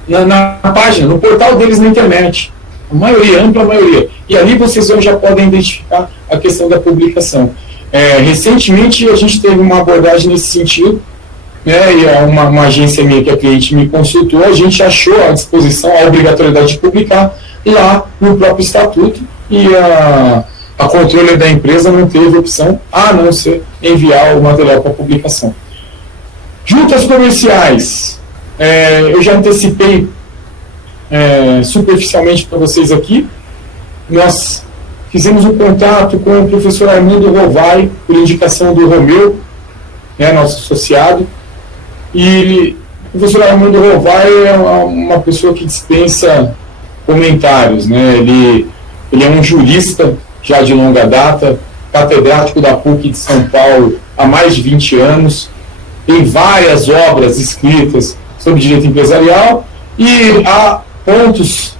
na página, no portal deles na internet. A maioria, ampla maioria. E ali vocês já podem identificar a questão da publicação. Recentemente a gente teve uma abordagem nesse sentido, né, e uma agência minha que a cliente me consultou, a gente achou à disposição a obrigatoriedade de publicar lá no próprio estatuto, e a controle da empresa não teve opção a não ser enviar o material para publicação. Juntas comerciais, eu já antecipei superficialmente para vocês aqui. Nós fizemos um contato com o professor Armando Rovai, por indicação do Romeu, nosso associado, e o professor Armando Rovai é uma pessoa que dispensa comentários, né? Ele é um jurista já de longa data, catedrático da PUC de São Paulo há mais de 20 anos, tem várias obras escritas sobre direito empresarial, e há pontos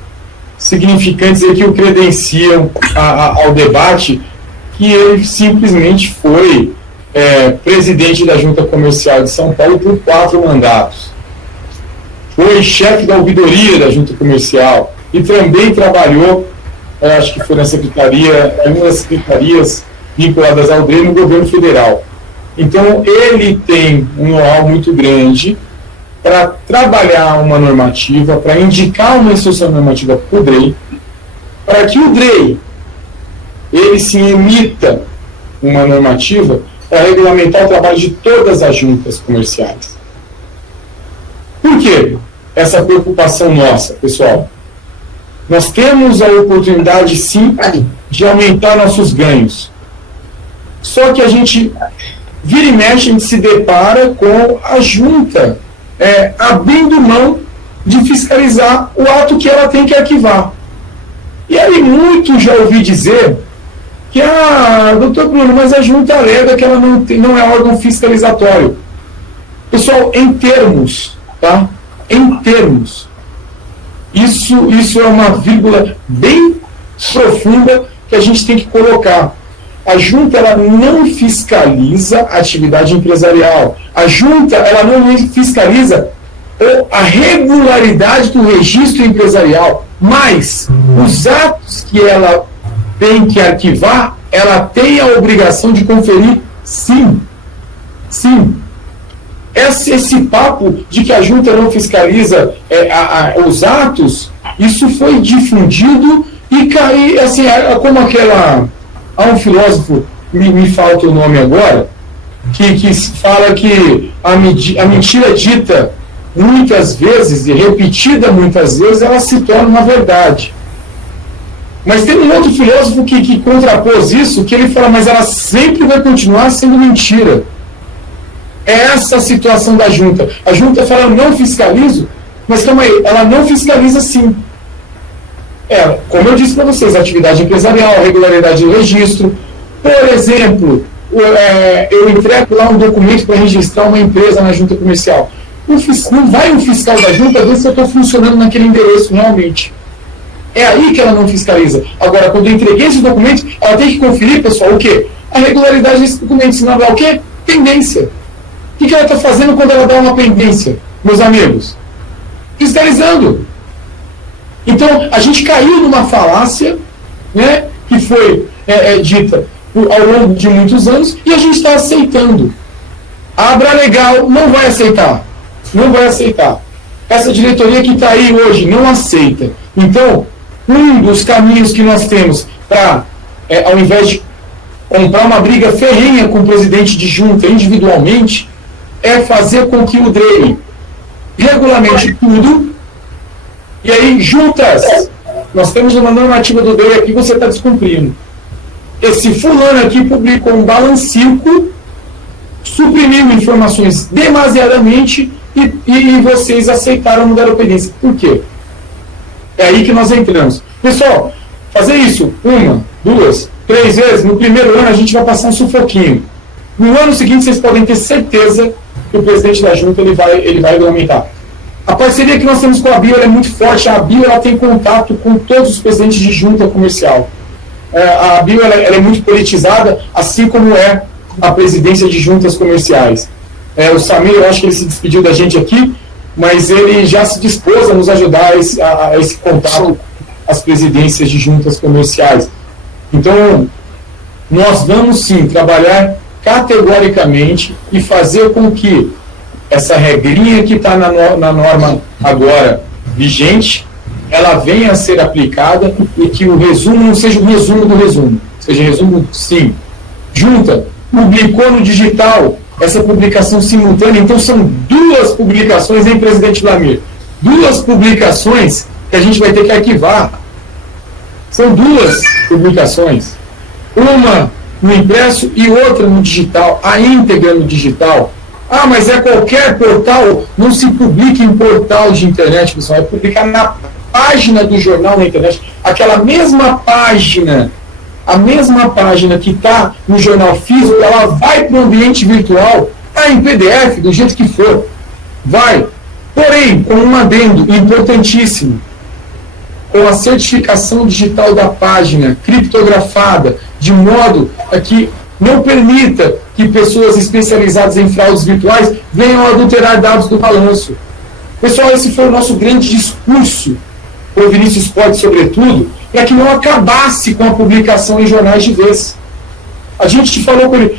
significantes aí que o credenciam ao debate, que ele simplesmente foi presidente da Junta Comercial de São Paulo por 4 mandatos. Foi chefe da ouvidoria da Junta Comercial e também trabalhou, acho que foi na secretaria, uma das secretarias vinculadas ao DRE no governo federal. Então, ele tem um know-how muito grande para trabalhar uma normativa, para indicar uma instrução normativa para o DREI, para que o DREI, ele se emita uma normativa para regulamentar o trabalho de todas as juntas comerciais. Por quê? Essa preocupação nossa, pessoal. Nós temos a oportunidade, sim, de aumentar nossos ganhos. Só que a gente, vira e mexe, a gente se depara com a junta abrindo mão de fiscalizar o ato que ela tem que arquivar. E aí muito já ouvi dizer que, doutor Bruno, mas a junta alega que ela não é órgão fiscalizatório. Pessoal, em termos, tá? Em termos. Isso é uma vírgula bem profunda que a gente tem que colocar. A junta, ela não fiscaliza a atividade empresarial. A junta, ela não fiscaliza a regularidade do registro empresarial, mas os atos que ela tem que arquivar, ela tem a obrigação de conferir, sim. Sim. Esse papo de que a junta não fiscaliza os atos, isso foi difundido e caiu, assim, como aquela... Há um filósofo, me falta o nome agora, que fala que a mentira dita muitas vezes e repetida muitas vezes, ela se torna uma verdade. Mas tem um outro filósofo que contrapôs isso, que ele fala, mas ela sempre vai continuar sendo mentira. É essa a situação da junta. A junta fala, eu não fiscalizo, mas calma aí, ela não fiscaliza sim. Como eu disse para vocês, atividade empresarial, regularidade de registro. Por exemplo, eu entrego lá um documento para registrar uma empresa na junta comercial. não vai um fiscal da junta ver se eu estou funcionando naquele endereço realmente. É aí que ela não fiscaliza. Agora, quando eu entreguei esses documentos, ela tem que conferir, pessoal, o quê? A regularidade desses documentos. Senão ela dá o quê? Pendência. O que ela está fazendo quando ela dá uma pendência, meus amigos? Fiscalizando. Então, a gente caiu numa falácia, né, que foi dita ao longo de muitos anos, e a gente está aceitando. A Abralegal não vai aceitar. Não vai aceitar. Essa diretoria que está aí hoje não aceita. Então, um dos caminhos que nós temos para, ao invés de comprar uma briga ferrenha com o presidente de junta individualmente, é fazer com que o DREI regulamente tudo, e aí juntas, nós temos uma normativa do DREI aqui que você está descumprindo. Esse fulano aqui publicou um balancico, suprimiu informações demasiadamente e vocês aceitaram mudar a pendência. Por quê? É aí que nós entramos. Pessoal, fazer isso 1, 2, 3 vezes, no primeiro ano a gente vai passar um sufoquinho. No ano seguinte vocês podem ter certeza que o presidente da junta ele vai regulamentar. A parceria que nós temos com a Bio é muito forte. A Bio ela tem contato com todos os presidentes de junta comercial. A Bio ela é muito politizada, assim como é a presidência de juntas comerciais. O Samir, eu acho que ele se despediu da gente aqui, mas ele já se dispôs a nos ajudar a esse contato às presidências de juntas comerciais. Então, nós vamos sim trabalhar categoricamente e fazer com que essa regrinha que está na norma agora vigente, ela venha a ser aplicada e que o resumo não seja o resumo do resumo, seja resumo sim. Junta, publicou no digital essa publicação simultânea, então são 2 publicações, hein, presidente Vlamir? 2 publicações que a gente vai ter que arquivar. São 2 publicações. Uma no impresso e outra no digital, a íntegra no digital. Ah, mas é qualquer portal? Não se publica em portal de internet, pessoal, é publicar na página do jornal na internet. Aquela mesma página, a mesma página que está no jornal físico, ela vai para o ambiente virtual, está em PDF, do jeito que for, vai. Porém, com um adendo importantíssimo, com a certificação digital da página, criptografada, de modo a que não permita que pessoas especializadas em fraudes virtuais venham a adulterar dados do balanço. Pessoal, esse foi o nosso grande discurso, o Vinícius Pode, sobretudo, para que não acabasse com a publicação em jornais de vez. A gente falou com ele,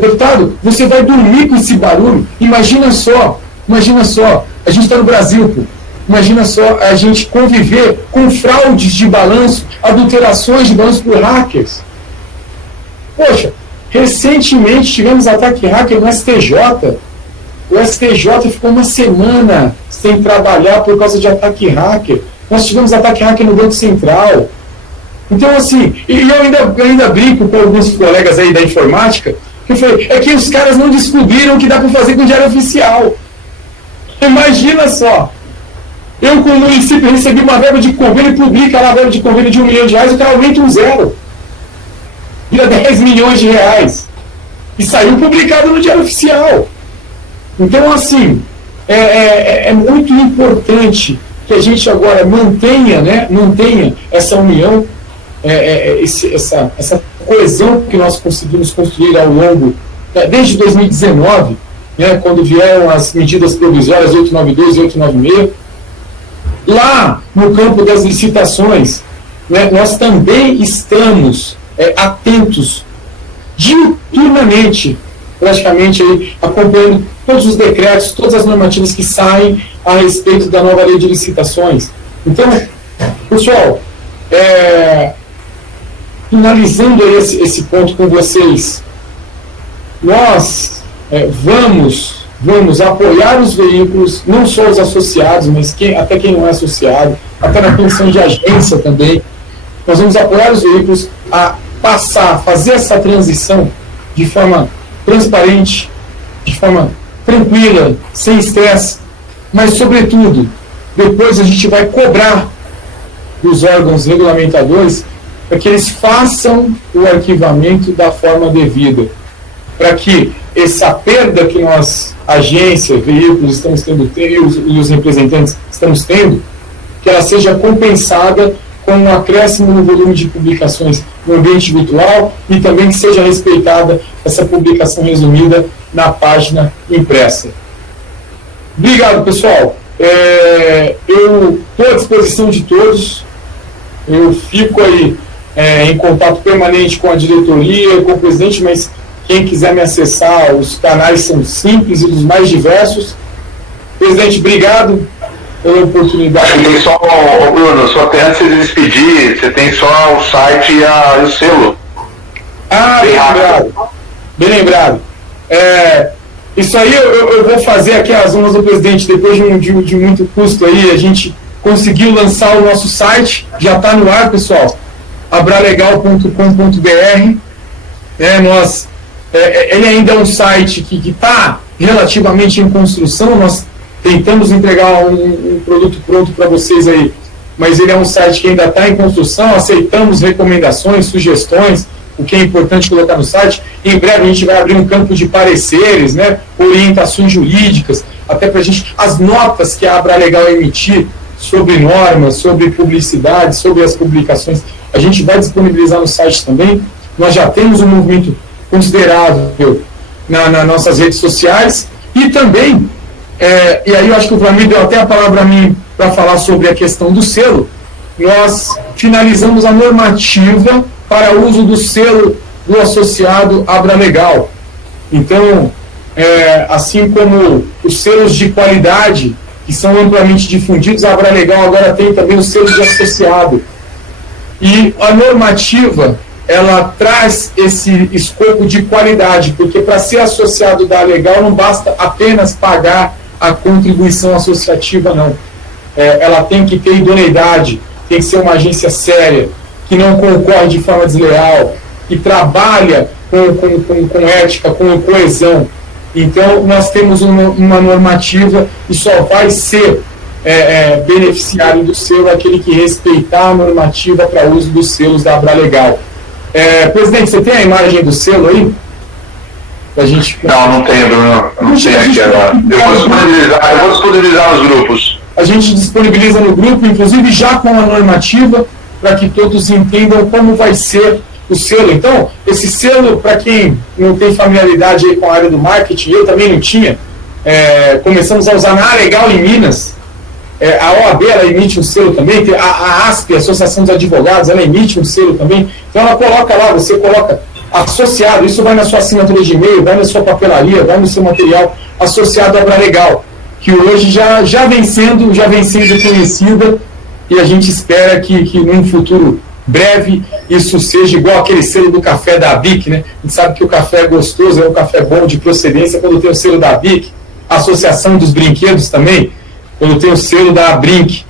deputado, você vai dormir com esse barulho? Imagina só, a gente está no Brasil, pô. Imagina só a gente conviver com fraudes de balanço, adulterações de balanço por hackers. Poxa, recentemente tivemos ataque hacker no STJ. O STJ ficou uma semana sem trabalhar por causa de ataque hacker. Nós tivemos ataque hacker no Banco Central. Então, assim, e eu ainda brinco com alguns colegas aí da informática, que foi, é que os caras não descobriram o que dá para fazer com o Diário Oficial. Imagina só. Eu, com o município, recebi uma verba de convênio, publica lá a verba de convênio de R$1 milhão, o cara aumenta um 0. Vira 10 milhões de reais. E saiu publicado no Diário Oficial. Então, assim, é muito importante que a gente agora mantenha essa união, essa coesão que nós conseguimos construir ao longo, desde 2019, né, quando vieram as medidas provisórias 892 e 896, lá no campo das licitações, né, nós também estamos atentos diuturnamente, praticamente, aí, acompanhando todos os decretos, todas as normativas que saem a respeito da nova lei de licitações. Então, pessoal, finalizando aí esse ponto com vocês, nós vamos apoiar os veículos, não só os associados, mas até quem não é associado, até na comissão de agência também. Nós vamos apoiar os veículos a fazer essa transição de forma transparente, de forma tranquila, sem estresse, mas, sobretudo, depois a gente vai cobrar dos órgãos regulamentadores para que eles façam o arquivamento da forma devida. para que essa perda que nós, agência, veículos, estamos tendo, e os representantes estamos tendo, que ela seja compensada com um acréscimo no volume de publicações no ambiente virtual e também que seja respeitada essa publicação resumida na página impressa. Obrigado, pessoal. Eu estou à disposição de todos. Eu fico aí em contato permanente com a diretoria, com o presidente, mas quem quiser me acessar, os canais são simples e dos mais diversos. Presidente, obrigado pela oportunidade. Tem só, Bruno, só tem antes de despedir, você tem só o site e o selo. Bem lembrado. Isso aí eu vou fazer aqui as honras do presidente, depois de muito custo aí, a gente conseguiu lançar o nosso site, já está no ar, pessoal, abralegal.com.br. Ele ainda é um site que está relativamente em construção, nós tentamos entregar um produto pronto para vocês aí, mas ele é um site que ainda está em construção, aceitamos recomendações, sugestões, o que é importante colocar no site. Em breve a gente vai abrir um campo de pareceres, né, orientações jurídicas, até para a gente, as notas que a Abralegal emitir sobre normas, sobre publicidade, sobre as publicações, a gente vai disponibilizar no site também. Nós já temos um movimento considerável nas nossas redes sociais e também, e aí eu acho que o Vlamir deu até a palavra a mim para falar sobre a questão do selo. Nós finalizamos a normativa para uso do selo do associado Abralegal. Então, assim como os selos de qualidade, que são amplamente difundidos, a Abralegal agora tem também o selo de associado. E a normativa, ela traz esse escopo de qualidade, porque para ser associado da Legal não basta apenas pagar a contribuição associativa, não. Ela tem que ter idoneidade, tem que ser uma agência séria, que não concorre de forma desleal, que trabalha com ética, com coesão. Então, nós temos uma normativa e só vai ser beneficiário do selo aquele que respeitar a normativa para uso dos selos da Abralegal. Presidente, você tem a imagem do selo aí? Gente... Não tenho, Bruno. Não tenho aqui agora. Eu vou disponibilizar nos grupos. A gente disponibiliza no grupo, inclusive já com a normativa, para que todos entendam como vai ser o selo. Então, esse selo, para quem não tem familiaridade aí com a área do marketing, eu também não tinha, começamos a usar na Legal em Minas. A OAB, ela emite um selo também, a ASP, a Associação dos Advogados, ela emite um selo também. Então, ela coloca lá, você coloca associado, isso vai na sua assinatura de e-mail, vai na sua papelaria, vai no seu material associado à Abralegal, que hoje já vem sendo conhecida, e a gente espera que num futuro breve isso seja igual aquele selo do café da ABIC, né? A gente sabe que o café é gostoso, é um café bom de procedência quando tem o selo da ABIC, a Associação dos Brinquedos também, quando tem o selo da ABRINC.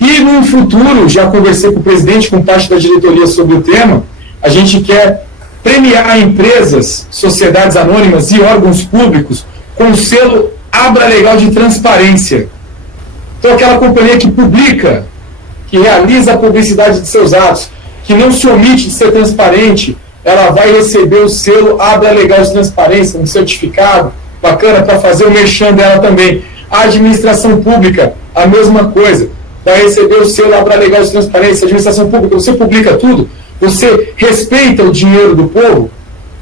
E no futuro, já conversei com o presidente, com parte da diretoria sobre o tema, a gente quer premiar empresas, sociedades anônimas e órgãos públicos com o selo Abralegal de transparência. Então, aquela companhia que publica, que realiza a publicidade de seus atos, que não se omite de ser transparente, ela vai receber o selo Abralegal de transparência, um certificado bacana para fazer o merchan dela também. A administração pública, a mesma coisa, vai receber o selo Abralegal de transparência. A administração pública, você publica tudo, você respeita o dinheiro do povo,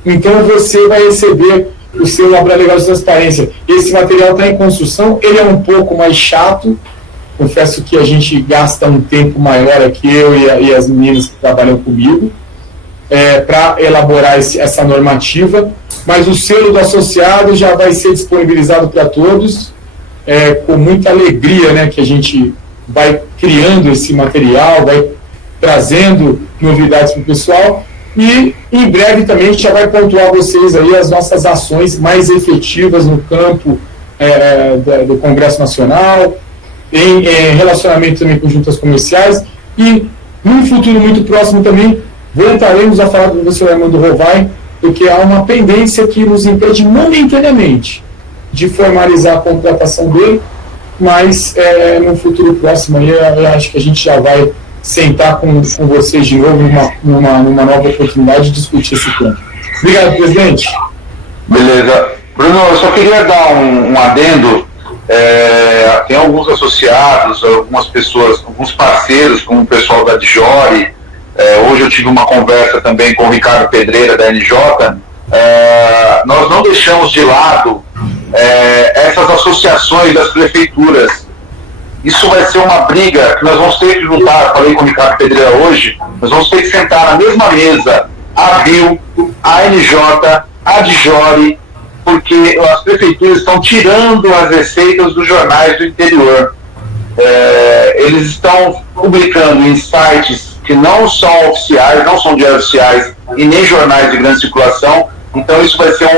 então você vai receber o selo Abralegal de transparência. Esse material está em construção, ele é um pouco mais chato, confesso que a gente gasta um tempo maior aqui, eu e as meninas que trabalham comigo, para elaborar essa normativa, mas o selo do associado já vai ser disponibilizado para todos, com muita alegria, né, que a gente vai criando esse material, vai trazendo novidades para o pessoal, e em breve também a gente já vai pontuar vocês aí as nossas ações mais efetivas no campo do Congresso Nacional, em relacionamento também com juntas comerciais, e num futuro muito próximo também voltaremos a falar com o professor Armando Rovai, porque há uma pendência que nos impede momentaneamente de formalizar a contratação dele, mas no futuro próximo aí, eu acho que a gente já vai sentar com vocês de novo numa nova oportunidade de discutir esse ponto. Obrigado, presidente. Beleza. Bruno, eu só queria dar um adendo. Tem alguns associados, algumas pessoas, alguns parceiros, como o pessoal da Dijori. Hoje eu tive uma conversa também com o Ricardo Pedreira, da NJ. Nós não deixamos de lado essas associações das prefeituras. Isso vai ser uma briga que nós vamos ter que lutar. Falei com o Ricardo Pedreira hoje. Nós vamos ter que sentar na mesma mesa a BIL, a NJ, a Dijori, porque as prefeituras estão tirando as receitas dos jornais do interior. Eles estão publicando em sites que não são oficiais, não são diários oficiais e nem jornais de grande circulação. Então isso vai ser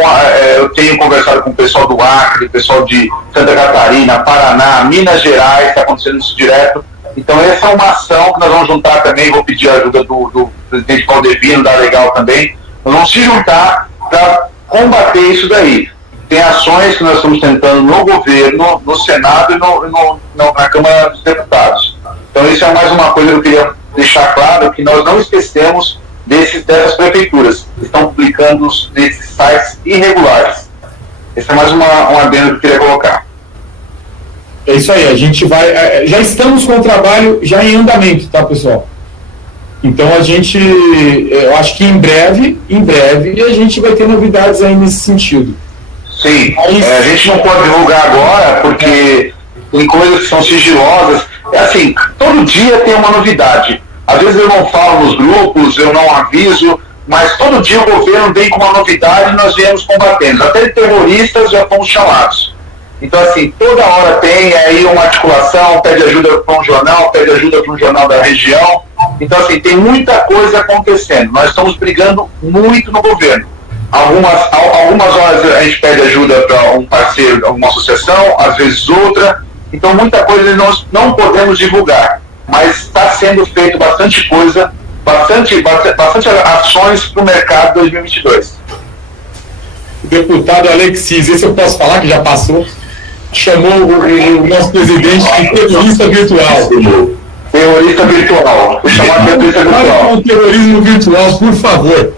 eu tenho conversado com o pessoal do Acre, o pessoal de Santa Catarina, Paraná, Minas Gerais, está acontecendo isso direto. Então essa é uma ação que nós vamos juntar também, vou pedir a ajuda do presidente Valdevino, da Legal também. Nós vamos se juntar para combater isso daí. Tem ações que nós estamos tentando no governo, no Senado e na Câmara dos Deputados. Então isso é mais uma coisa que eu queria deixar claro, que nós não esquecemos dessas prefeituras que estão publicando nesses sites irregulares. Esse é mais um adendo que eu queria colocar. É isso aí, a gente vai... Já estamos com o trabalho já em andamento, tá, pessoal? Então eu acho que em breve, a gente vai ter novidades aí nesse sentido. Sim, a gente não pode divulgar agora, porque tem coisas que são sigilosas. Assim, todo dia tem uma novidade. Às vezes eu não falo nos grupos, eu não aviso, mas todo dia o governo vem com uma novidade e nós viemos combatendo. Até terroristas já fomos chamados. Então, assim, toda hora tem aí uma articulação, pede ajuda para um jornal, pede ajuda para um jornal da região. Então, assim, tem muita coisa acontecendo. Nós estamos brigando muito no governo. Algumas horas a gente pede ajuda para um parceiro, alguma associação, às vezes outra. Então, muita coisa nós não podemos divulgar. Mas está sendo feito bastante coisa, bastante ações para o mercado 2022. O deputado Alexis, esse eu posso falar que já passou, chamou o nosso presidente de terrorista virtual. Terrorista virtual. Vou chamar de terrorista virtual. Com o terrorismo virtual, por favor.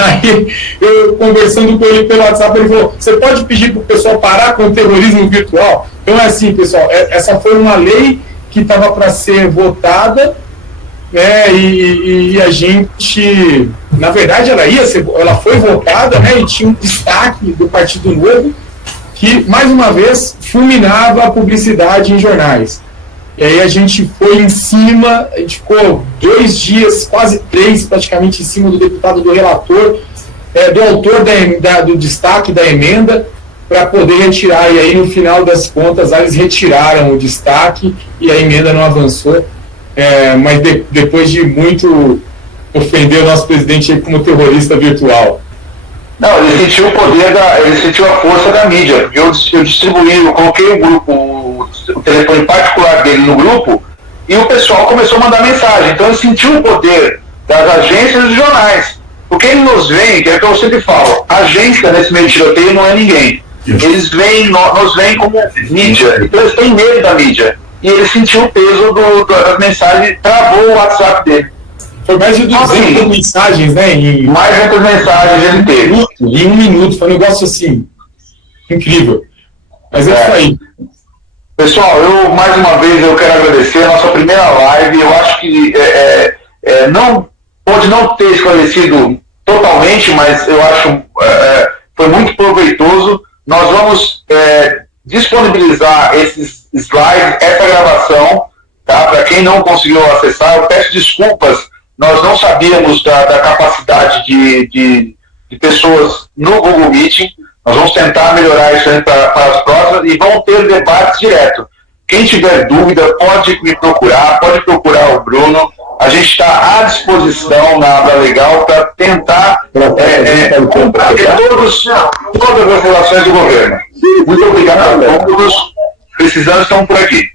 Aí, eu conversando com ele pelo WhatsApp, ele falou, você pode pedir para o pessoal parar com o terrorismo virtual? Então é assim, pessoal, essa foi uma lei que estava para ser votada, e a gente, na verdade, ela foi votada, né, e tinha um destaque do Partido Novo, que, mais uma vez, fulminava a publicidade em jornais. E aí a gente foi em cima, a gente ficou 2 dias, quase 3, praticamente, em cima do deputado, do relator, do autor do destaque da emenda, para poder retirar, e aí no final das contas eles retiraram o destaque e a emenda não avançou, mas depois de muito ofender o nosso presidente aí como terrorista virtual. Não, ele sentiu o poder, ele sentiu a força da mídia, porque eu distribuí, eu coloquei o telefone particular dele no grupo, e o pessoal começou a mandar mensagem. Então ele sentiu o poder das agências e dos jornais, porque ele nos vem, que é o que eu sempre falo, a agência nesse meio de tiroteio não é ninguém. Eles nos veem como mídia, então eles têm medo da mídia. E ele sentiu o peso das mensagens, travou o WhatsApp dele. Foi mais de 200 mensagens, né? Mais de 200 mensagens ele teve. Em 1 minuto, foi um negócio assim, incrível. Mas é isso aí. Pessoal, mais uma vez eu quero agradecer a nossa primeira live. Eu acho que pode não ter esclarecido totalmente, mas eu acho foi muito proveitoso. Nós vamos disponibilizar esses slides, essa gravação, tá? Para quem não conseguiu acessar, eu peço desculpas, nós não sabíamos da capacidade de pessoas no Google Meeting. Nós vamos tentar melhorar isso para as próximas e vão ter debates direto. Quem tiver dúvida pode me procurar, pode procurar o Bruno. A gente está à disposição na Abra Legal para tentar combater todas as relações do governo. Muito obrigado a todos. Precisando, estão por aqui.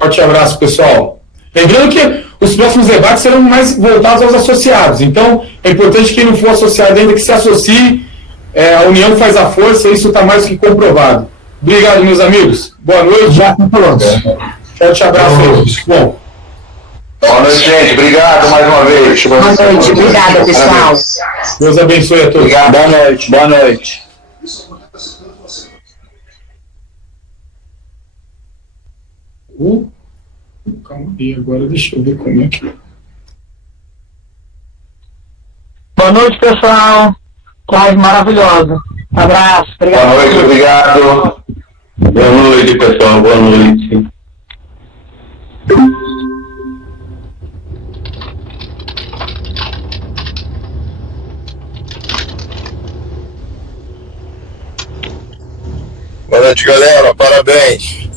Forte abraço, pessoal. Lembrando que os próximos debates serão mais voltados aos associados. Então, é importante que quem não for associado ainda que se associe. A união faz a força, isso está mais que comprovado. Obrigado, meus amigos. Boa noite. Já falou. Forte abraço. Bom. Boa noite, gente. Obrigado mais uma vez. Boa noite. Obrigada, pessoal. Deus abençoe a todos. Obrigado. Boa noite. Boa noite. Calma aí, agora deixa eu ver como é que... Boa noite, pessoal. Live maravilhosa. Abraço. Obrigado. Boa noite, obrigado. Boa noite, pessoal. Boa noite. Boa noite, galera. Parabéns.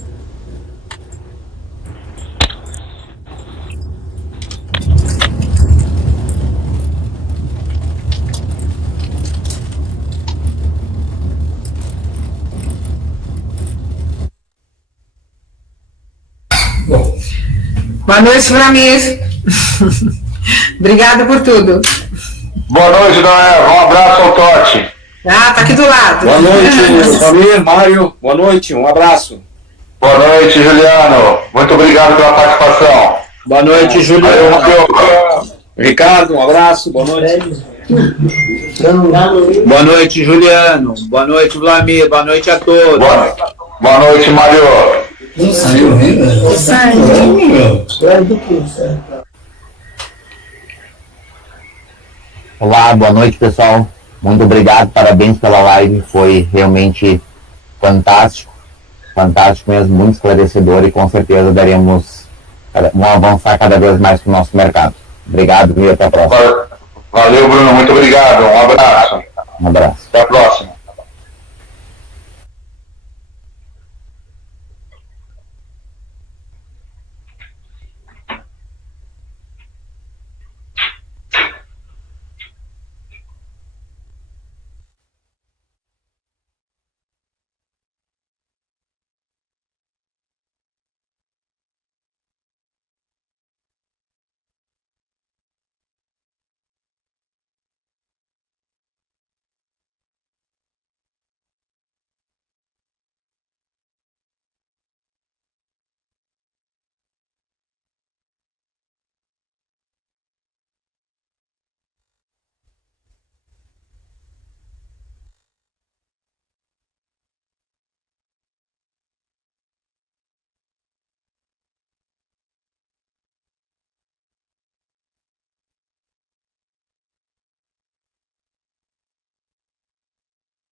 Boa noite, Flamir. Obrigada por tudo. Boa noite, Noel. Um abraço ao Totti. Ah, tá aqui do lado. Boa noite, Samir, Mário. Boa noite, um abraço. Boa noite, Juliano. Muito obrigado pela participação. Boa noite, Juliano. Valeu, Ricardo, um abraço. Boa noite. Boa noite, Juliano. Boa noite, Vlamir. Boa noite a todos. Boa noite, Mário. Olá, boa noite, pessoal. Muito obrigado, parabéns pela live. Foi realmente fantástico. Fantástico mesmo, muito esclarecedor e com certeza daremos um avançar cada vez mais para o nosso mercado. Obrigado e até a próxima. Valeu, Bruno. Muito obrigado. Um abraço. Um abraço. Até a próxima.